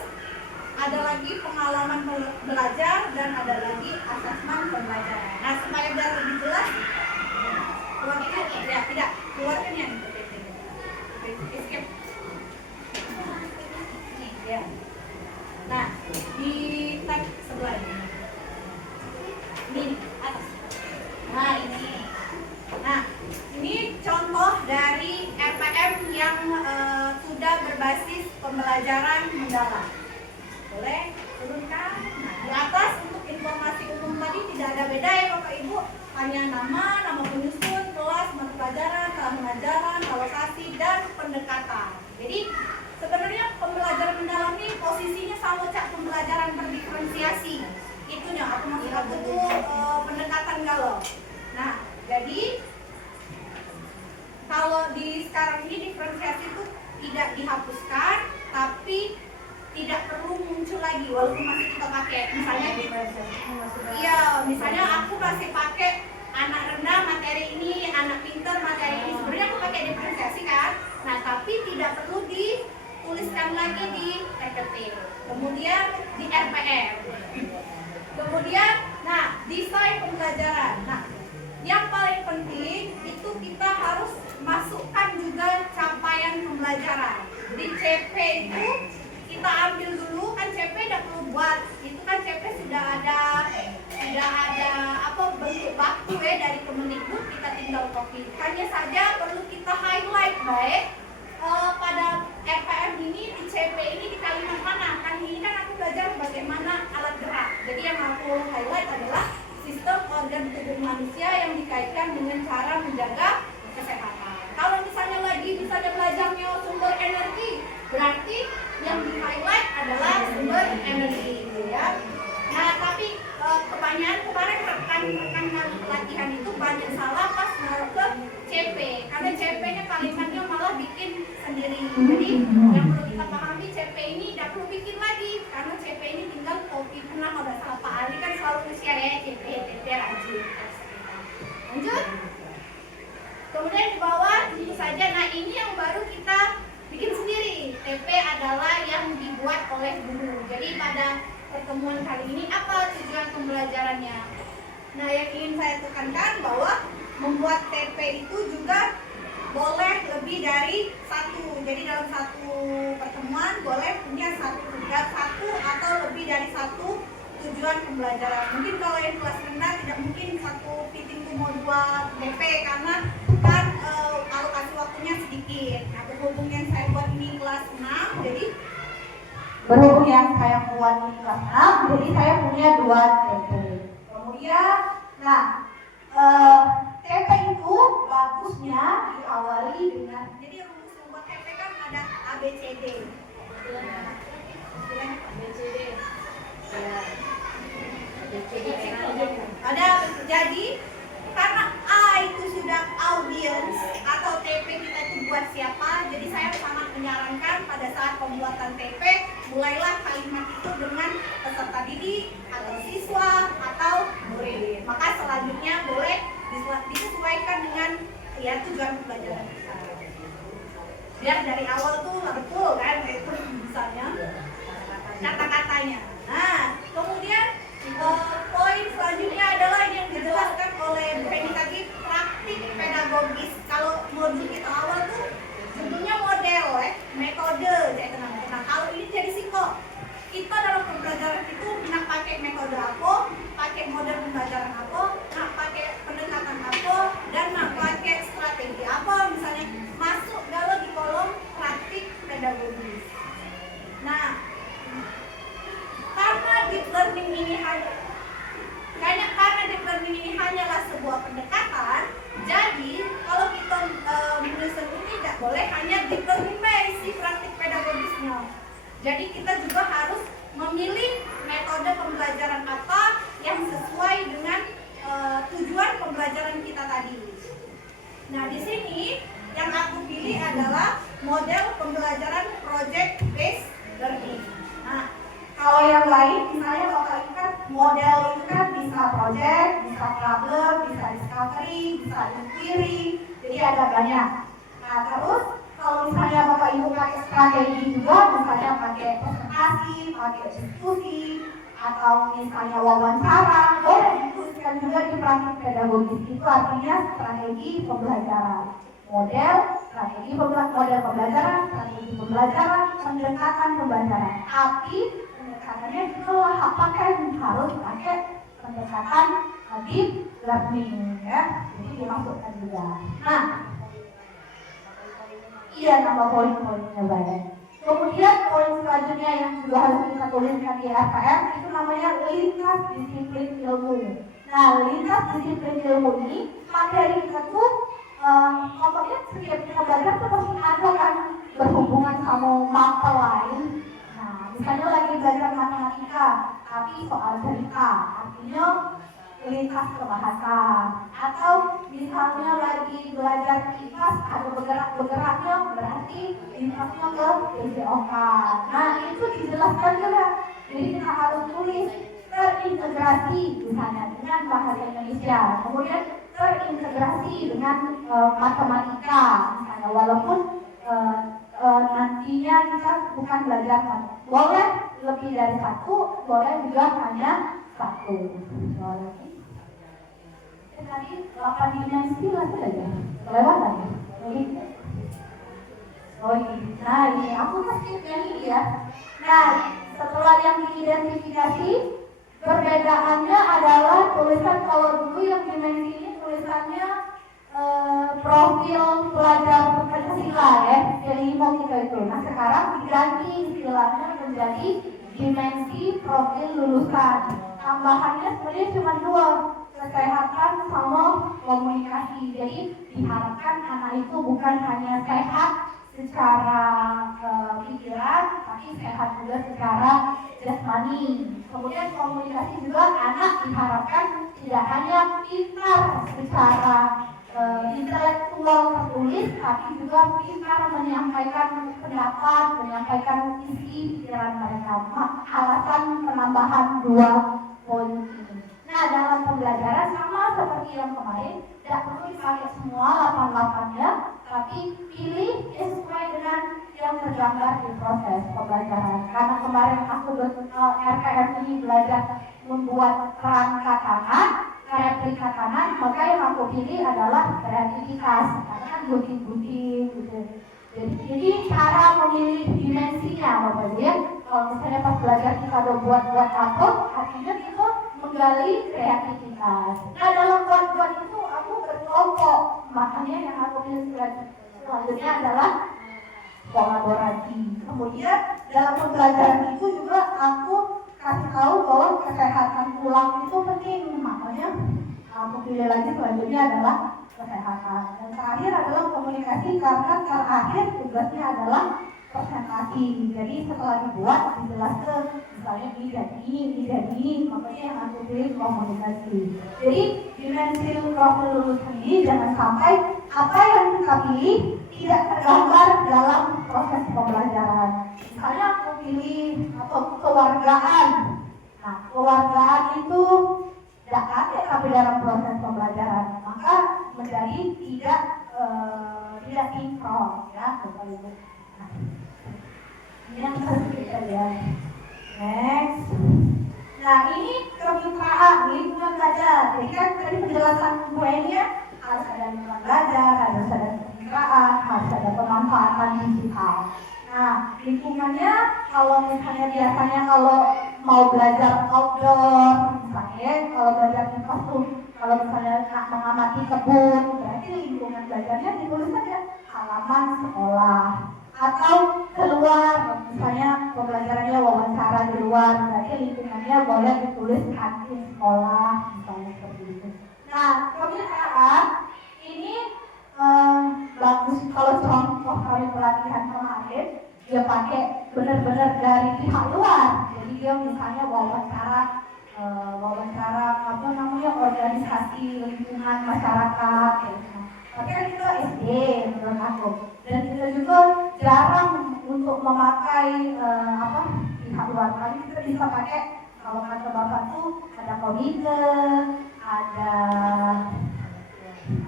ada lagi pengalaman belajar dan ada lagi asesmen pembelajaran. Nah, supaya biar lebih jelas, keluar ini ya tidak keluarkan yang skip. Nih, ya. Nah, di tab sebelah ini atas. Nah, ini. Nah, ini contoh dari RPM yang sudah berbasis pembelajaran mendalam. Boleh turunkan. Nah, di atas untuk informasi umum tadi tidak ada beda ya Bapak Ibu, hanya nama penyusun, kelas, mata pelajaran, cara pengajaran, alokasi, dan pendekatan. Jadi sebenarnya pembelajaran mendalam ini posisinya sama cak pembelajaran berdiferensiasi. Itunya aku maksud aku tuh pendekatan galau. Nah, jadi kalau di sekarang ini diferensiasi itu tidak dihapuskan, tapi tidak perlu muncul lagi walaupun masih kita pakai. Misalnya misalnya aku masih pakai anak rendah materi ini, anak pintar materi ini. Sebenarnya aku pakai diferensiasi kan. Nah, tapi tidak perlu dituliskan lagi di RPP. Kemudian di RPM. Kemudian, nah, desain pembelajaran. Nah, yang paling penting itu kita harus masukkan juga capaian pembelajaran. Di CP itu kita ambil dulu, kan CP udah perlu buat, itu kan CP sudah ada apa bentuk baku ya dari Kemendikbud, kita tinggal copy. Hanya saja perlu kita highlight baik pada RPM ini di CP ini di kalimat mana. Kan ini kan aku belajar bagaimana alat gerak. Jadi yang aku highlight adalah sistem organ tubuh manusia yang dikaitkan dengan cara menjaga kesehatan. Kalau misalnya belajarnya sumber energi, berarti yang di highlight adalah sumber energi, ya. Nah, tapi kebanyakan kemarin rekan latihan itu banyak salah pas naruh ke CP, karena CP-nya kalimatnya malah bikin sendiri. Jadi yang perlu kita pahami, CP ini tidak perlu bikin lagi, karena CP ini tinggal copy. Pernah nggak salah Pak Ali kan selalu share ya CP rajin. Lanjut. Kemudian di bawah tentu saja, nah ini yang baru kita bikin sendiri. TP adalah yang dibuat oleh guru. Jadi pada pertemuan kali ini apa tujuan pembelajarannya? Nah, yang ingin saya tekankan bahwa membuat TP itu juga boleh lebih dari satu. Jadi dalam satu pertemuan boleh punya satu atau lebih dari satu tujuan pembelajaran. Mungkin kalau yang kelas rendah tidak mungkin satu meeting itu mau 2 TP karena kan alokasi waktunya sedikit. Nah, berhubung yang saya buat ini kelas 6, jadi Berhubung yang saya buat di kelas 6, jadi saya punya 2 TP. Kemudian, nah, TP itu bagusnya diawali dengan, jadi rumus membuat TP kan ada ABCD. Ada, jadi karena A itu sudah audience atau TP kita itu buat siapa, jadi saya sangat menyarankan pada saat pembuatan TP mulailah kalimat itu dengan peserta didik atau siswa atau murid. Maka selanjutnya boleh disesuaikan dengan ya tujuan pembelajaran kita. Biar dari awal tuh betul kan itu misalnya kata-katanya. Nah, kemudian poin selanjutnya adalah yang dijelaskan oleh Penny tadi, praktik pedagogis. Kalau modul kita awal tuh judulnya model, metode, nah kalau ini jadi psiko. Kita dalam pembelajaran itu nak pakai metode apa, pakai model pembelajaran apa, nak pakai pendekatan apa, dan nak pakai strategi apa, misalnya masuk dalam di kolom praktik pedagogis. Nah, karena deep learning ini hanyalah sebuah pendekatan, jadi kalau kita menyusun ini tidak boleh hanya deep learning based si praktik pedagogisnya. Jadi kita juga harus memilih metode pembelajaran apa yang sesuai dengan tujuan pembelajaran kita tadi. Nah, di sini yang aku pilih adalah model pembelajaran project based learning. Nah, kalau yang lain, misalnya Bapak ikan model itu kan bisa project, bisa problem, bisa discovery, bisa inquiry, jadi ada banyak. Nah, terus kalau misalnya Bapak Ibu pakai strategi juga, misalnya pakai presentasi, pakai diskusi, atau misalnya wawancara, boleh dituliskan juga di praktik pedagogis. Itu artinya strategi pembelajaran. Model pembelajaran, strategi pembelajaran, pendekatan pembelajaran. Tapi pendekatannya itu apakah harus pakai pendekatan deep learning, ya? Jadi dimasukkan juga. Nah, iya, nama poin-poinnya banyak. Kemudian poin selanjutnya yang juga harus kita tuliskan di RPM itu namanya lintas disiplin ilmu. Nah, lintas disiplin ilmu ini materi kita tuh pokoknya setiap kita belajar tuh pasti ada kan berhubungan sama mata lain. Nah, misalnya lagi belajar matematika tapi soal cerita, artinya lintas ke bahasa, atau misalnya lagi belajar IPAS ada bergeraknya berarti lintasnya ke PJOK. Nah, itu dijelaskan juga. Jadi kita harus tulis terintegrasi misalnya dengan bahasa Indonesia, kemudian terintegrasi dengan matematika misalnya, walaupun nantinya kita bukan belajar boleh lebih dari satu, boleh juga hanya satu. Tadi 8 dimensi lah saja kelewatan ya. Oh ini, nah ini aku kasih yang ini ya. Nah setelah yang diidentifikasi, perbedaannya adalah tulisan kalau dulu yang dimensi ini tulisannya profil pelajar Pancasila ya, jadi mau kita itu. Nah sekarang diganti istilahnya menjadi dimensi profil lulusan. Tambahannya sebenarnya cuma 2, kesehatan sama komunikasi. Jadi diharapkan anak itu bukan hanya sehat secara pikiran, tapi sehat juga secara jasmani. Kemudian komunikasi juga anak diharapkan tidak hanya pintar secara intelektual tertulis, tapi juga pintar menyampaikan pendapat, menyampaikan isi pikiran mereka. Alasan penambahan 2 poin ini. Nah dalam pembelajaran sama seperti yang kemarin, tidak perlu dipakai semua 88-nya, tapi pilih sesuai dengan yang tergambar di proses pembelajaran. Karena kemarin aku RKM ini belajar membuat kerangka tangan, replika tangan, maka yang aku pilih adalah kreativitas, karena kan gunting-gunting gitu. Jadi cara memilih dimensinya, Bapak Ibu ya. Kalau misalnya pas belajar kita udah buat apa, artinya kita menggali kreativitas. Nah dalam buat itu aku berkelompok, makanya yang aku pilih selanjutnya adalah kolaborasi. Kemudian dalam pembelajaran itu juga aku kasih tahu bahwa kesehatan tulang itu penting, makanya aku pilih lagi selanjutnya adalah kesehatan. Dan terakhir adalah komunikasi, karena terakhir tugasnya adalah presentasi. Jadi setelah dibuat dijelaskan, misalnya ini jadi ini, makanya yang aku pilih komunikasi. Jadi dimensi profil lulusan ini jangan sampai apa yang kita pilih tidak tergambar dalam proses pembelajaran. Misalnya aku pilih atau kewargaan. Nah, kewargaan itu tidak ada tapi dalam proses pembelajaran, maka menjadi tidak sinkron ya, Bapak Ibu. Nah, ini yang harus kita lihat. Next. Nah, ini kemitraan lingkungan belajar. Jadi kan tadi penjelasan gue ini ya, harus ada lingkungan belajar, harus ada kemitraan, harus ada pemanfaatan digital. Nah, lingkungannya kalau misalnya biasanya kalau mau belajar outdoor, misalnya kalau belajar di kostum, kalau misalnya mengamati kebun, berarti lingkungan belajarnya ditulis saja halaman sekolah. Atau keluar, misalnya pembelajarannya wawancara di luar, berarti lingkungannya boleh ditulis kantin sekolah, misalnya seperti itu. Nah, kemitraan ini bagus kalau contoh kali pelatihan kemarin dia pakai benar-benar dari pihak luar. Jadi dia misalnya wawancara apa namanya organisasi lingkungan masyarakat gitu. Tapi kan itu SD menurut aku. Dan kita juga jarang untuk memakai pihak luar. Tapi kita bisa pakai, kalau kata Bapak tuh ada komite,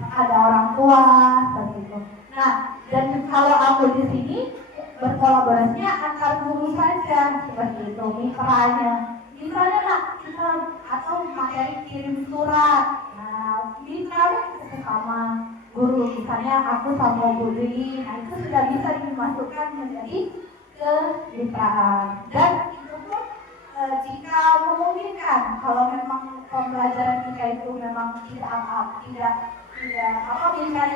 ada orang tua seperti itu. Nah, dan kalau aku di sini berkolaborasinya antar guru saja seperti itu, misalnya nak kita atau materi kirim surat. Nah, mitra sama guru, misalnya aku sama Bu Dwi, nah itu sudah bisa dimasukkan menjadi kemitraan. Dan itu pun jika memungkinkan, kalau memang pembelajaran kita itu memang mitranya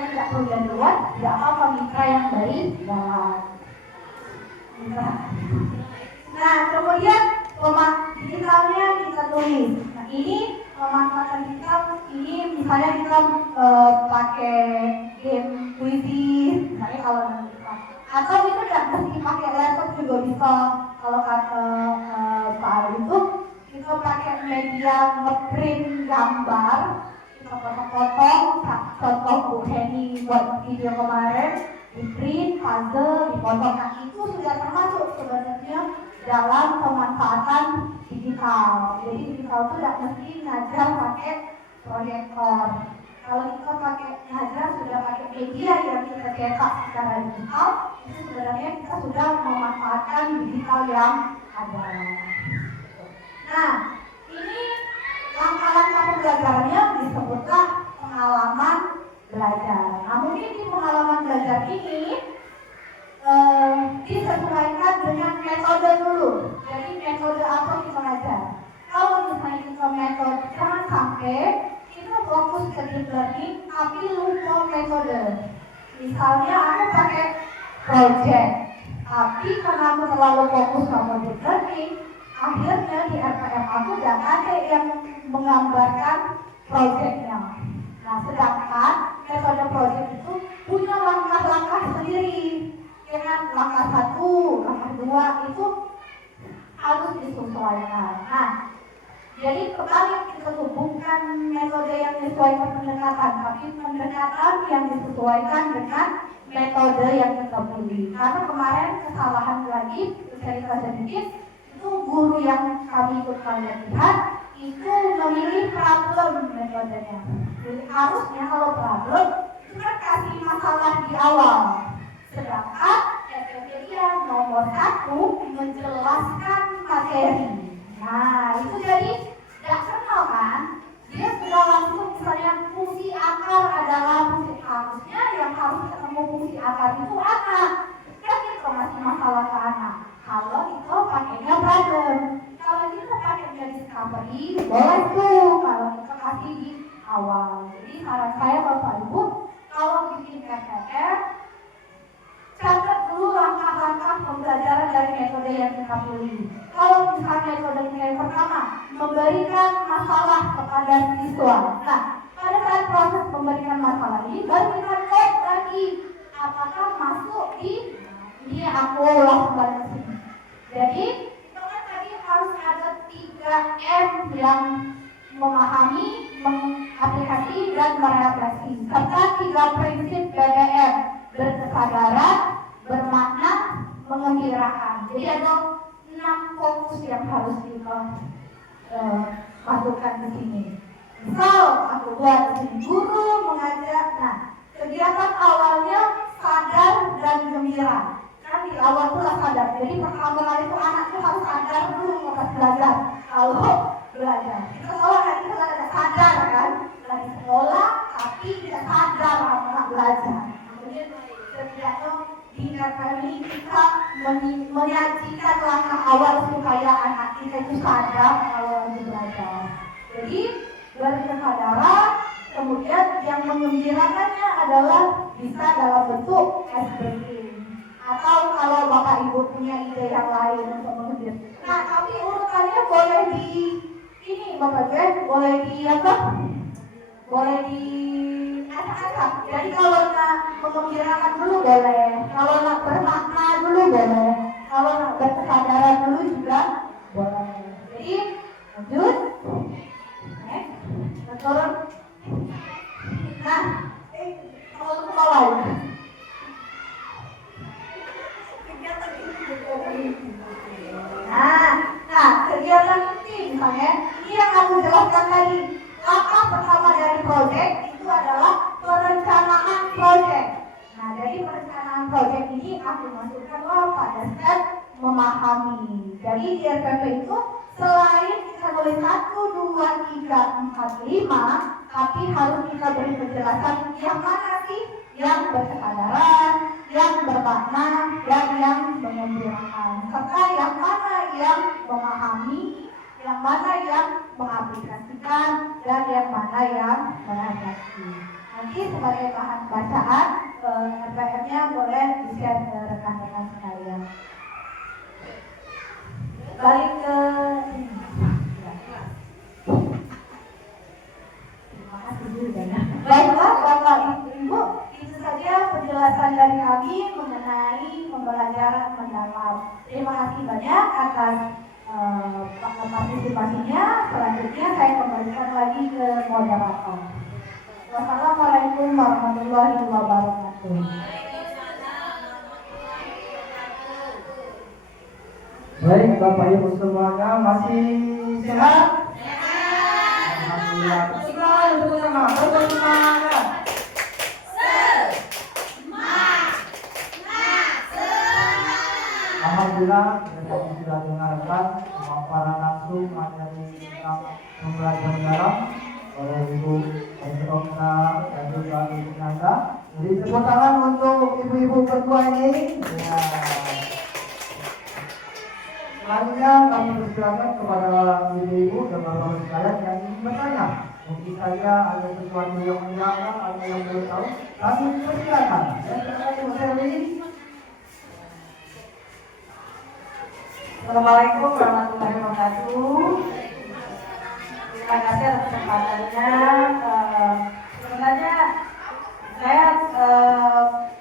tidak perlu dari luar, tidak apa-apa mitra yang dari dalam. Nah, kemudian digitalnya kita tulis. Nah, ini pemanfaatan digital ini misalnya kita pakai game quizzes, misalnya kalau nanti atau itu tidak mesti pakai laptop juga bisa. Kalau kata Pak itu kita pakai media ngeprint gambar, kita potong-potong, contoh Bu Heni buat video kemarin, di print, puzzle, dipotong. Nah, itu sudah termasuk sebenarnya dalam pemanfaatan digital. Jadi digital itu tidak mesti ngajar pakai proyektor. Kalau kita pakai ngajar sudah pakai media yang kita cetak secara digital, itu sebenarnya kita sudah memanfaatkan digital yang ada. Nah, ini langkah-langkah pembelajarannya disebutlah pengalaman belajar. Nah mungkin di pengalaman belajar ini disesuaikan dengan metode dulu. Jadi metode apa kita belajar. Kalau misalnya kita metode, jangan sampai kita fokus ke deep learning tapi lupa metode. Misalnya aku pakai project, tapi karena aku terlalu fokus sama deep learning, akhirnya di RPM aku gak ada yang menggambarkan projectnya. Nah sedangkan metode project itu punya langkah-langkah sendiri. Dengan langkah 1, langkah 2 itu harus disesuaikan. Nah, jadi kembali kita bukan metode yang disesuaikan pendekatan, tapi pendekatan yang disesuaikan dengan metode yang kita pilih. Karena kemarin kesalahan lagi, cerita sedikit, itu guru yang kami ikut kalian lihat itu memilih problem metodenya. Jadi harusnya kalau problem itu kan kasih masalah di awal. Sedangkan SPPIA nomor 1 menjelaskan materi. Nah itu jadi gak kenal kan? Dia sudah langsung misalnya fungsi akar adalah fungsi, harusnya yang harus ketemu fungsi akar itu anak. Kan itu masih masalah ke anak. Kalau itu pakainya problem. Kalau kita pakainya discovery, boleh tuh kalau kita kasih di awal. Jadi saran saya Bapak Ibu, kalau bikin RPM catat dulu langkah-langkah pembelajaran dari metode yang kita pilih. Kalau misalnya metode yang pertama, memberikan masalah kepada siswa. Nah, pada saat proses memberikan masalah ini, baru kita cek lagi apakah masuk di ini aku langsung balik ke sini. Jadi, kan tadi harus ada 3M yang memahami, mengaplikasi, dan merefleksi. Serta 3 prinsip BBM. Berkesadaran, bermakna, mengembirakan. Jadi ada 6 fokus yang harus kita masukkan di sini. Misal aku buat di sini guru mengajak. Nah, kegiatan awalnya sadar dan gembira. Kan di awal itu lah sadar. Jadi pertama kali itu anak itu harus sadar dulu mau belajar. Kalau belajar, kita sekolah kan kita ada sadar kan, lagi sekolah tapi tidak sadar anak belajar. Kemudian di RPM ini kita menyajikan langkah awal supaya anak kita itu sadar kalau lagi belajar. Jadi dari kesadaran, kemudian yang mengembirakannya adalah bisa dalam bentuk SBI atau kalau Bapak Ibu punya ide yang lain untuk mengembirakan. Nah, tapi urutannya boleh di ini Bapak Ibu boleh di apa? Boleh di acak-acak. Jadi kalau nak mengembirakan dulu boleh, kalau nak bermakna dulu boleh, kalau nak berkesadaran dulu juga boleh. Jadi lanjut, turun. Nah, kalau ke bawah. Nah, kegiatan ini misalnya, ini yang aku jelaskan tadi. Langkah pertama dari proyek itu adalah perencanaan proyek. Nah, dari perencanaan proyek ini aku masukkanlah pada step memahami. Jadi di RPP itu selain kita nulis 1, 2, 3, 4, 5, tapi harus kita beri penjelasan yang mana sih yang berkesadaran, yang bermakna, dan yang mengembirakan, serta yang mana yang memahami, yang mana yang mengaplikasikan, dan yang mana yang mengadaptasi. Nanti sebagai bahan bacaan, RPM-nya boleh di-share ke rekan-rekan sekalian. Balik ke sini. Terima kasih juga ya. Baiklah Bapak Ibu, itu saja penjelasan dari kami mengenai pembelajaran mendalam. Terima kasih banyak atas partisipasinya. Selanjutnya saya kembalikan lagi ke moderator. Wassalamualaikum warahmatullahi wabarakatuh. Baik Bapak Ibu semuanya masih sehat? Alhamdulillah. Alhamdulillah kita sudah dengarkan pemaparan langsung materi tentang pembelajaran dalam oleh Ibu Okta dan juga Ibu Nanda. Jadi tepuk tangan untuk ibu-ibu berdua ini. Ya. Selanjutnya kami persilakan kepada ibu-ibu dan bapak-bapak sekalian yang ingin bertanya. Mungkin saja ada sesuatu yang menjangkau atau yang belum tahu. Kami persilakan. Ya, silakan Ibu Sherly. Assalamualaikum warahmatullahi wabarakatuh. Terima kasih atas kesempatannya. Sebenarnya saya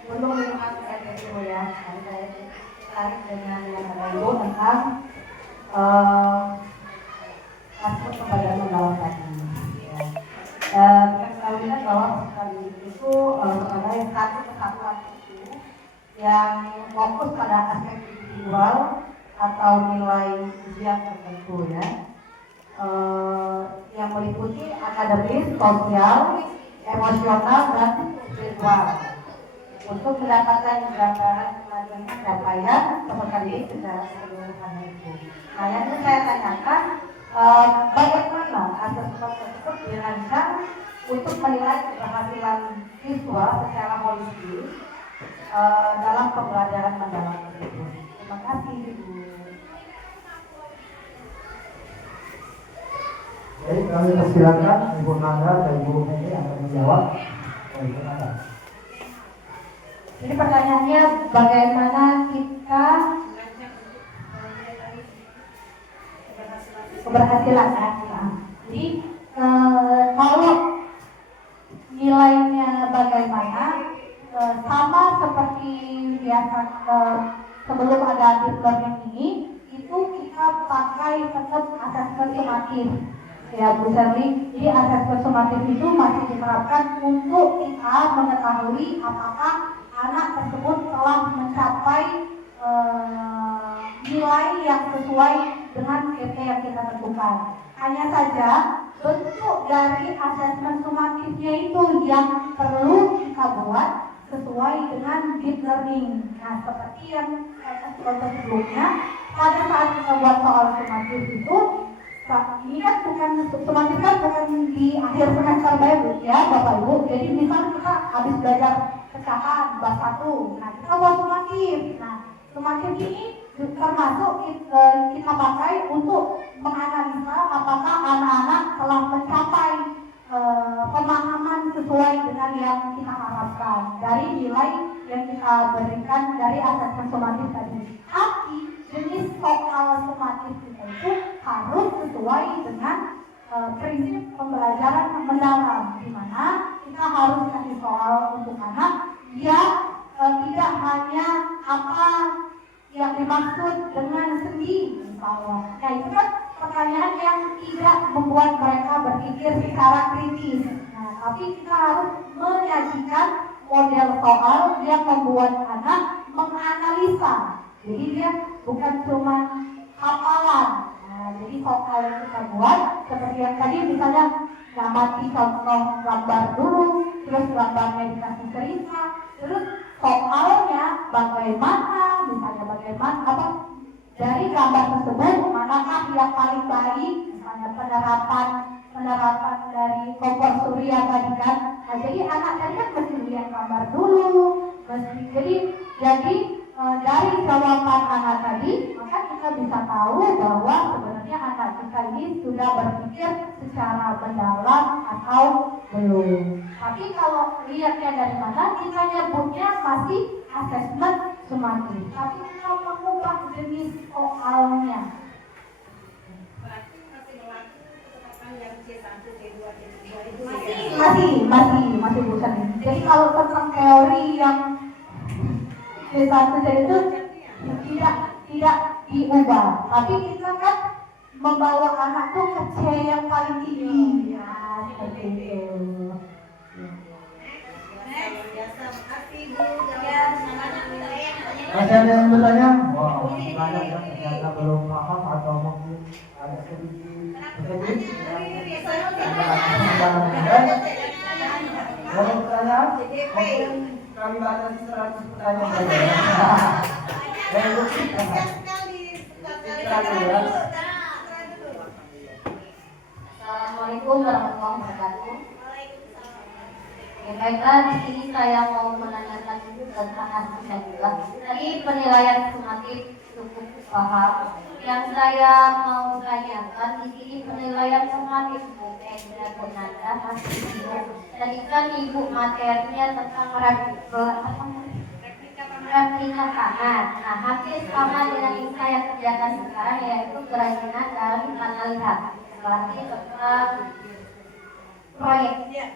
belum melihat itu ya. Saya tertarik dengan yang ada Ibu tentang masuk kepada mendalam tadi. Kita ketahui kan bahwa sekali itu sebagai satu kesatuan itu yang fokus pada aspek individual atau nilai ujian tertentu ya, yang meliputi akademis, sosial, emosional, dan spiritual untuk mendapatkan gambaran kemajuan pencapaian peserta didik secara keseluruhan itu. Nah, yang itu saya tanyakan, bagaimana asesmen tersebut dirancang untuk menilai keberhasilan siswa secara holistis dalam pembelajaran mendalam tersebut. Terima kasih, Ibu. Jadi kami persilakan Ibu Nanda dan Ibu Heni akan menjawab. Ibu Nanda. Jadi pertanyaannya bagaimana kita keberhasilan ya. Jadi kalau nilainya bagaimana, sama seperti biasa sebelum ada deep learning ini, itu kita pakai tetap asesmen sumatif. Ya Bu Sherly, jadi asesmen sumatif itu masih diterapkan untuk kita mengetahui apakah anak tersebut telah mencapai nilai yang sesuai dengan EP yang kita tentukan. Hanya saja bentuk dari asesmen sumatifnya itu yang perlu kita buat sesuai dengan deep learning. Nah, seperti yang saya contoh sebelumnya, pada saat kita buat soal sumatif itu, ini kan bukan sumatif kan bukan di akhir semester baru ya Bapak Ibu. Jadi misalnya kita habis belajar pecahan bab 1, nah kita buat sumatif. Nah, sumatif ini termasuk kita pakai untuk menganalisa apakah anak-anak telah mencapai pemahaman sesuai dengan yang kita harapkan dari nilai yang kita berikan dari asesmen sumatif tadi. Tapi jenis soal sumatif kita itu harus sesuai dengan prinsip pembelajaran mendalam, di mana kita harus kasih soal untuk anak yang tidak hanya apa yang dimaksud dengan seni misalnya. Nah, itu kan pertanyaan yang tidak membuat mereka berpikir secara kritis. Nah, tapi kita harus menyajikan model soal yang membuat anak menganalisa. Jadi dia bukan cuma hafalan. Nah, jadi soal yang kita buat seperti yang tadi misalnya ngamati contoh gambar dulu, terus gambarnya dikasih cerita, terus soalnya bagaimana, misalnya bagaimana apa dari gambar tersebut manakah yang paling baik, misalnya penerapan dari kompor surya tadi kan. Nah, jadi anak tadi kan mesti lihat gambar dulu, jadi dari jawaban anak tadi maka kita bisa tahu bahwa sebenarnya anak kita ini sudah berpikir secara mendalam atau belum. Tapi kalau lihatnya dari mana, kita nyebutnya masih asesmen sumatif. Tapi kalau mengubah jenis soalnya, masih bukan. Jadi kalau tentang teori yang C1 itu tidak diubah. Tapi kita kan membawa anak tuh ke C yang paling tinggi. Ya, seperti itu. Masih ada yang bertanya? Wah, banyak yang ternyata belum paham atau mungkin ada sedikit. Kalau pertanyaan, mungkin kami batasi 100 pertanyaan saja. Assalamualaikum warahmatullahi wabarakatuh. Baiklah, di sini saya mau menanyakan dulu tentang hasilnya juga. Tadi penilaian sumatif cukup paham. Yang saya mau tanyakan di sini penilaian sumatif bukan Gunanda hasil ibu. Tadi kan ibu materinya tentang replika tangan. Nah, hampir sama dengan yang saya kerjakan sekarang, yaitu kerajinan dari tanah liat. Berarti tentang proyek. Ya,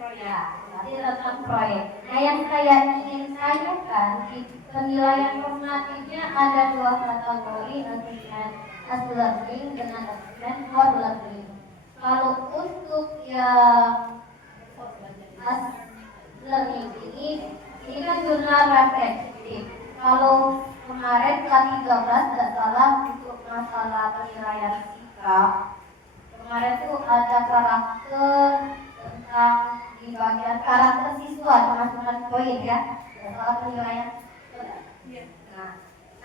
berarti tentang proyek. Nah, yang saya ingin tanyakan di penilaian formatifnya ada dua kategori, as learning dengan assessment for learning. Kalau untuk yang as learning ini kan jurnal refleksif. Kalau kemarin kelas 13 tidak salah untuk masalah penilaian sikap, kemarin tuh ada karakter tentang di bagian karakter siswa termasuk poin ya, soal penilaian.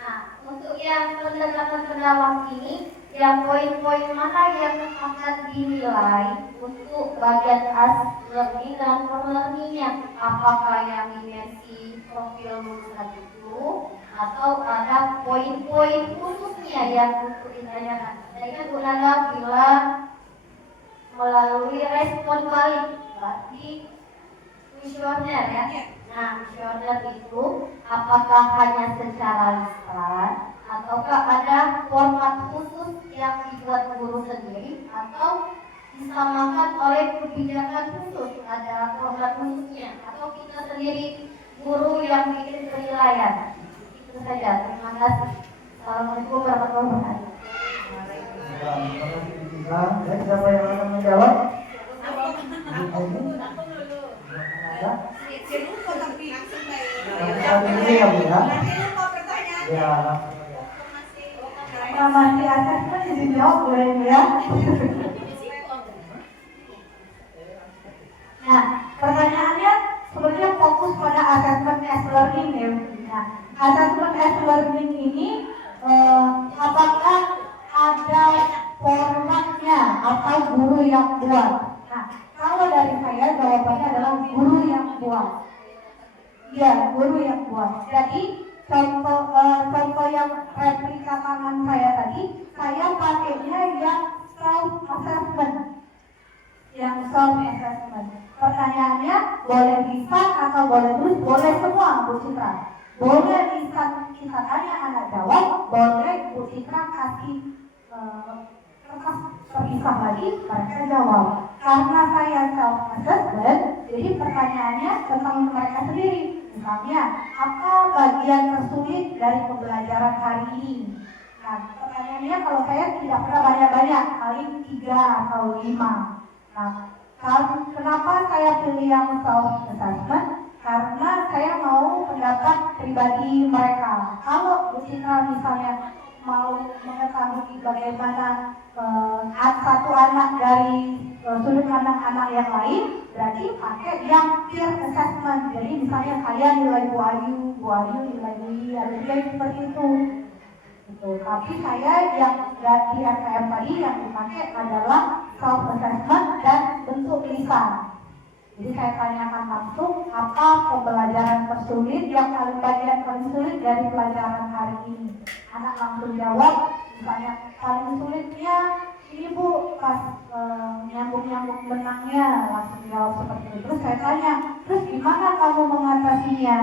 Nah, untuk yang pendekatan ke dalam ini, yang poin-poin mana yang akan dinilai untuk bagian as learning dan for learningnya? Apakah yang dimensi profil lulusan itu, atau ada poin-poin khususnya yang untuk ditanyakan? Tadi kan Bu Nanda bilang melalui respon balik, berarti kuesioner ya. Nah, kuesioner itu apakah hanya secara lisan ataukah ada format khusus yang dibuat guru sendiri atau disamakan oleh kebijakan khusus, ada format khususnya atau kita sendiri guru yang bikin penilaian? Itu saja, terima kasih. Assalamualaikum warahmatullahi wabarakatuh. Dan siapa yang akan menjawab? Masih asesmen dijawab boleh ya. Nah, pertanyaannya sebenarnya fokus pada asesmen as learning ya. Nah, asesmen as learning ini apakah ada formatnya atau guru yang buat? Nah, kalau dari saya jawabannya adalah guru yang buat. Iya, guru yang buat. Jadi contoh yang replika tangan saya tadi, saya pakainya yang self assessment. Yang self assessment. Pertanyaannya boleh lisan atau boleh tulis? Boleh semua, Bu Citra. Boleh lisan kita tanya anak jawab, boleh Bu Citra kasih kertas terpisah lagi, mereka jawab. Karena saya self assessment, jadi pertanyaannya tentang mereka sendiri. Misalnya, apa bagian tersulit dari pembelajaran hari ini? Nah, pertanyaannya kalau saya tidak pernah banyak-banyak, paling 3 atau 5. Nah, kenapa saya pilih yang self assessment? Karena saya mau pendapat pribadi mereka. Kalau Bu Citra misalnya mau mengetahui bagaimana satu anak dari sudut pandang anak yang lain, berarti pakai yang peer assessment. Jadi misalnya saya nilai Bu Ayu nilai Dwi, ada seperti itu. Gitu. Tapi saya yang di SKM tadi yang dipakai adalah self assessment dan bentuk lisan. Jadi saya tanyakan langsung apa pembelajaran tersulit yang bagian paling sulit dari pelajaran hari ini. Anak langsung jawab, misalnya paling sulitnya ini Bu pas nyambung benangnya, langsung jawab seperti itu. Terus saya tanya, terus gimana kamu mengatasinya?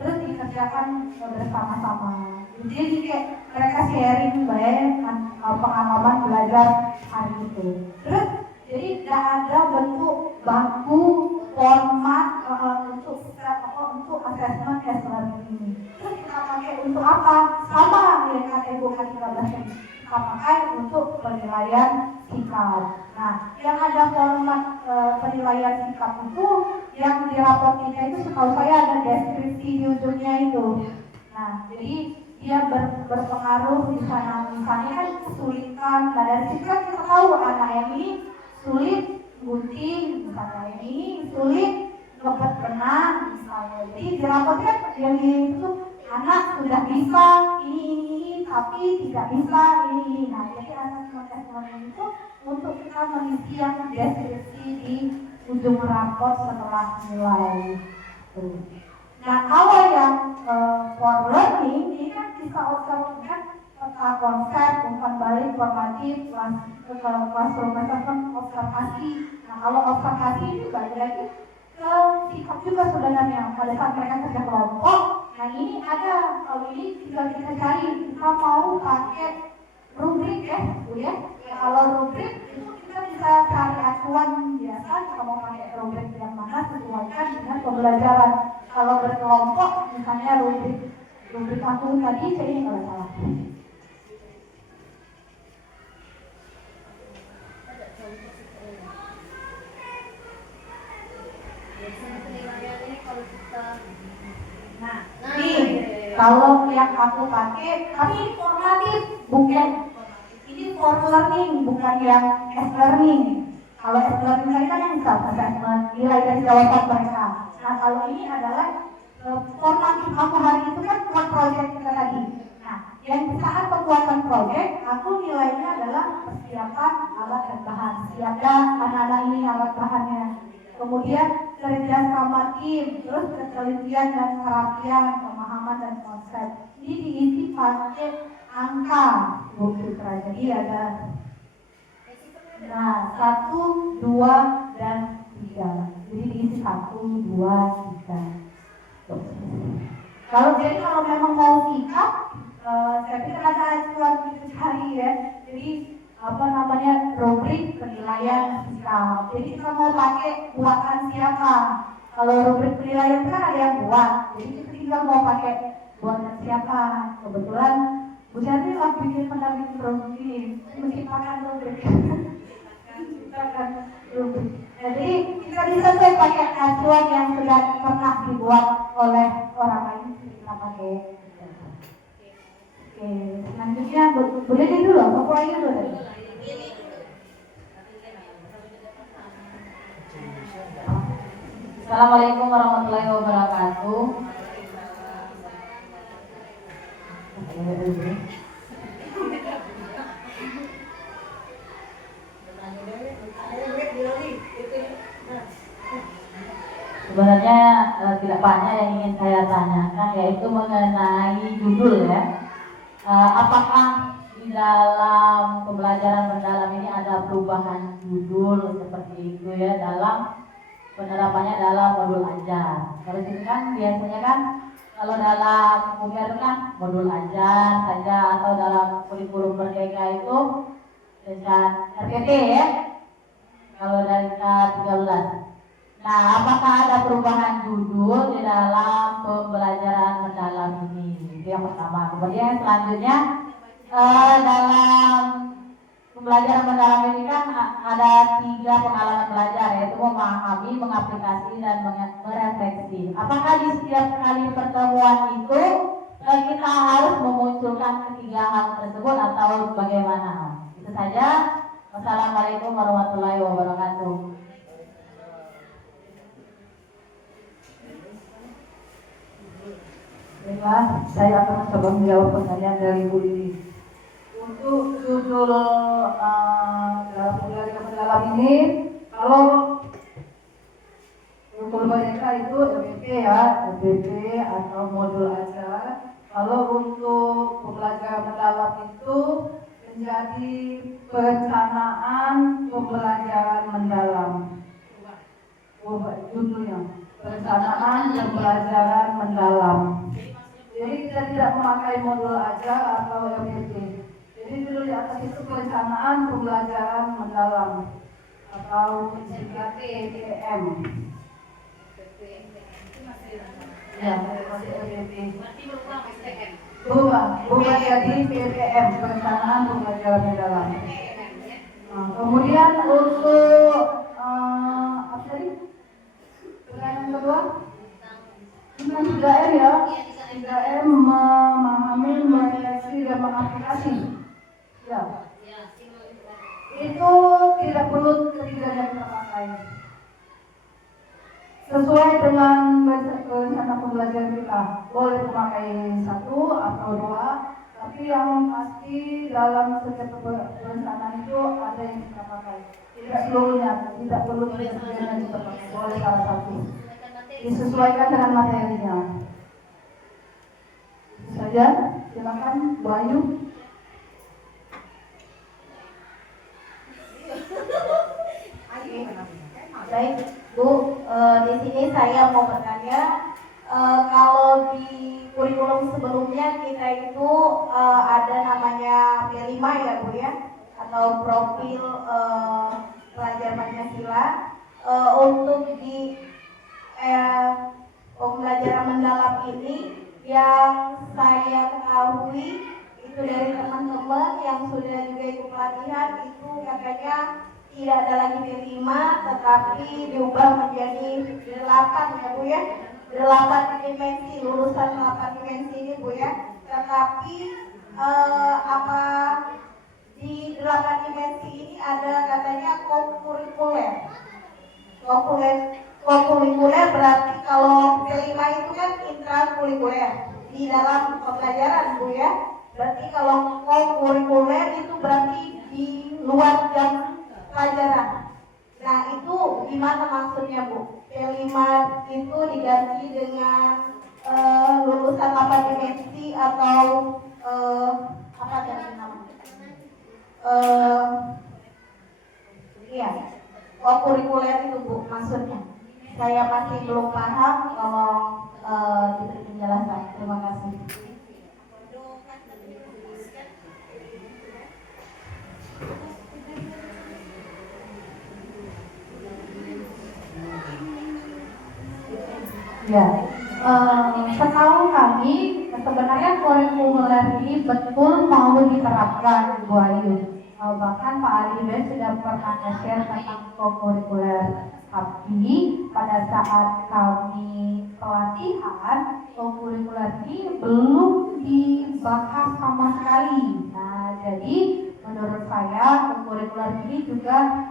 Terus dikerjakan bersama-sama. Jadi kayak mereka sharing pengalaman belajar hari itu. Terus jadi tidak ada bentuk bangku format untuk assessment as learning ini. Terus kita pakai untuk apa? Sama yang kata Ibu Kartika tadi. Kita pakai untuk penilaian sikap. Nah, yang ada format penilaian sikap itu yang di raportnya itu setahu saya ada deskripsi di ujungnya itu. Nah, jadi dia berpengaruh di sana. Misalnya kan kesulitan. Nah, dari situ kan kita tahu anak yang ini sulit gunting, misalnya yang ini sulit ngebet benang, misalnya. Jadi di rapotnya yang itu anak sudah bisa ini tapi tidak bisa ini. Nah, jadi assessment itu untuk kita mengisi yang deskripsi di ujung rapor setelah nilai. Nah kalau yang for learning ini kan bisa observasi peta konsep, umpan balik, formatif, classroom assessment, observasi. Nah kalau observasi itu balik lagi ke sikap juga sebenarnya pada saat mereka kerja kelompok. Nah ini ada, kalau ini tinggal kita cari, kita mau pakai rubrik ya, ya. Kalau rubrik itu kita bisa cari acuan biasa, kita mau pakai rubrik yang mana sesuaikan dengan pembelajaran. Kalau berkelompok misalnya rubrik aku tadi saya ini kalau salah. Nah, kalau yang aku pakai, tapi ini formatif, bukan ini for learning, bukan yang as learning. Kalau as learning tadi kan yang self assessment, nilai dari jawaban mereka. Nah, kalau ini adalah formatif aku hari itu kan buat project kita tadi. Nah, yang saat pembuatan project, aku nilainya adalah persiapan alat dan bahan. Siapkan anak-anak ini alat bahannya. Kemudian kerja sama tim, terus ketelitian dan kerapian, pemahaman dan konsep. Ini diisi pakai angka, Bu Fitra. Jadi ada 1, 2, dan 3. Jadi diisi 1, 2, 3. Kalau memang mau sikap, saya pikir ada acuan kita cari ya. Jadi rubrik penilaian sikap. Jadi kita mau pakai buatan siapa? Kalau rubrik penilaian kan ada yang buat. Jadi kita tinggal mau pakai buatan siapa. Kebetulan Bu Syarni lah bikin pendamping rubrik, menciptakan rubrik. Jadi kita bisa pakai acuan yang sudah pernah dibuat oleh orang lain, kita pakai. Oke, selanjutnya boleh dulu, apa aja dulu? Assalamualaikum warahmatullahi wabarakatuh. Sebenarnya tidak banyak yang ingin saya tanyakan, yaitu mengenai judul ya. Apakah di dalam pembelajaran mendalam ini ada perubahan judul seperti itu ya dalam penerapannya dalam modul ajar? Kalau itu kan biasanya kan kalau dalam UMR kan modul ajar saja, atau dalam kurikulum merdeka itu dengan RPT ya. Kalau dari K13. Nah, apakah ada perubahan judul di dalam pembelajaran mendalam ini? Itu yang pertama. Kemudian selanjutnya dalam pembelajaran mendalam ini kan ada 3 pengalaman belajar, yaitu memahami, mengaplikasi, dan merefleksi. Apakah di setiap kali pertemuan itu kita harus memunculkan ketiga hal tersebut atau bagaimana? Itu saja. Wassalamualaikum warahmatullahi wabarakatuh. Baiklah, saya akan mencoba menjawab pertanyaan dari Bu Lili. Untuk judul dalam pembelajaran mendalam ini, kalau untuk mereka itu LPP ya, LPP atau modul ajar. Kalau untuk pembelajaran mendalam itu menjadi perencanaan pembelajaran mendalam. Judulnya perencanaan pembelajaran mendalam. Jadi kita tidak memakai modul ajar atau LPP. Jadi dulu di atas itu perencanaan pembelajaran mendalam atau disingkat PPM. Ya, masih LPP. Berubah jadi PPM, perencanaan pembelajaran mendalam. Nah, kemudian untuk apa tadi? Pertanyaan kedua? Tentang 3M ya. 3M memahami, merefleksi, dan mengaplikasi. Ya. Itu tidak perlu ketiganya kita pakai. Sesuai dengan rencana pembelajaran kita, boleh memakai 1 atau 2, Tapi yang pasti dalam setiap perencanaan itu ada yang kita pakai. Tidak seluruhnya, tidak perlu sebagian yang kita pakai, boleh salah satu. Disesuaikan dengan materinya. Itu saja, silakan Bu Ayu. Baik Bu, di sini saya mau bertanya, kalau di kurikulum sebelumnya kita itu ada namanya P5 ya Bu ya, atau profil pelajar Pancasila. Untuk di pembelajaran mendalam ini yang saya ketahui itu dari teman-teman yang sudah juga ikut pelatihan itu katanya tidak ada lagi P5 tetapi diubah menjadi 8 ya Bu ya, 8 dimensi, lulusan 8 dimensi ini Bu ya. Tetapi apa di 8 dimensi ini ada katanya kokurikuler. Kokurikuler berarti kalau P5 itu kan intrakurikuler di dalam pembelajaran Bu ya. Berarti kalau kokurikuler itu berarti di luar jam pelajaran. Nah itu gimana maksudnya Bu? P5 itu diganti dengan lulusan 8 dimensi atau apa tadi namanya? Iya, kokurikuler itu Bu maksudnya. Saya masih belum paham, tolong diberi penjelasan. Terima kasih. Ya, setahu kami sebenarnya kurikuler ini betul mau diterapkan Bu Ayu. Bahkan Pak Ali Ben sudah pernah share tentang kurikuler. Tapi pada saat kami pelatihan, kurikuler ini belum dibahas sama sekali. Nah, jadi menurut saya kurikuler ini juga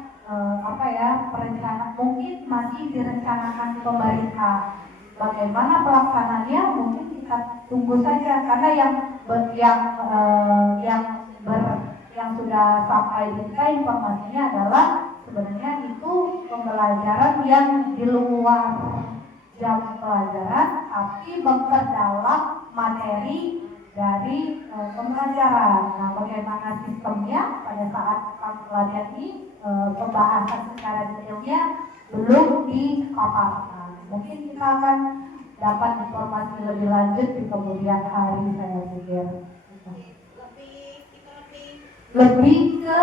perencanaan mungkin masih direncanakan pemerintah. Bagaimana pelaksanaannya mungkin kita tunggu saja, karena yang sudah sampai di kita informasinya adalah sebenarnya itu pembelajaran yang di luar jam pelajaran tapi memperdalam materi dari pembelajaran. Nah, bagaimana sistemnya pada saat pelatihan ini pembahasan secara detailnya belum dipaparkan. Mungkin kita akan dapat informasi lebih lanjut di kemudian hari, saya pikir. Lebih ke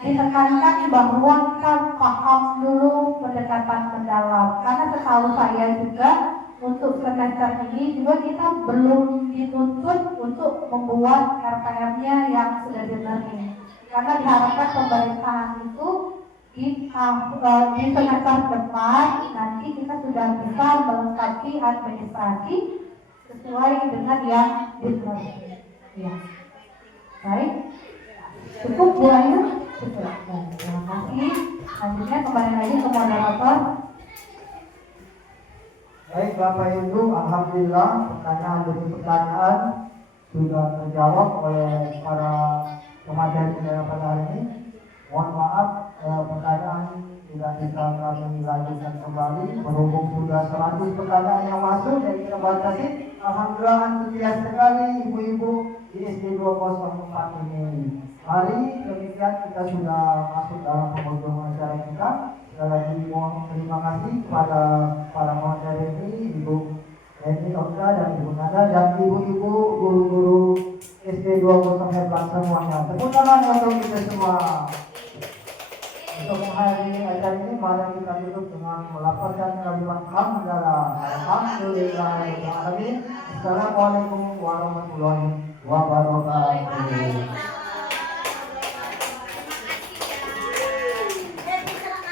ditekankan bahwa kita paham dulu pendekatan mendalam, karena setahu saya juga untuk semester ini juga kita belum dituntut untuk membuat RPM-nya yang sudah di-learning, karena diharapkan pemerintahan itu di semester depan nanti kita sudah bisa melengkapi administrasi sesuai dengan yang di-learning. Ya. Baik, cukup Bu Ayu. Terima kasih. Selanjutnya kembali lagi ke moderator. Baik Bapak Ibu, alhamdulillah pertanyaan demi pertanyaan sudah terjawab oleh para pemateri pada hari ini. Mohon maaf pertanyaan tidak bisa kami lanjutkan kembali berhubung sudah 100 pertanyaan yang masuk dan kita batasi. Alhamdulillah antusias sekali ibu-ibu di SD 204 ini. Hari demikian kita sudah masuk dalam penghujung acara kita. Sekali lagi mohon terima kasih kepada para pemateri ini, Ibu Eni Okta dan Ibu Nada dan ibu-ibu guru-guru SD 204 semuanya. Tepuk tangan untuk kita semua. Untuk mengakhiri acara ini, mari kita tutup dengan melaporkan kalimat hamdalah. Alhamdulillahirobbilalamin. Assalamualaikum warahmatullahi wabarakatuh.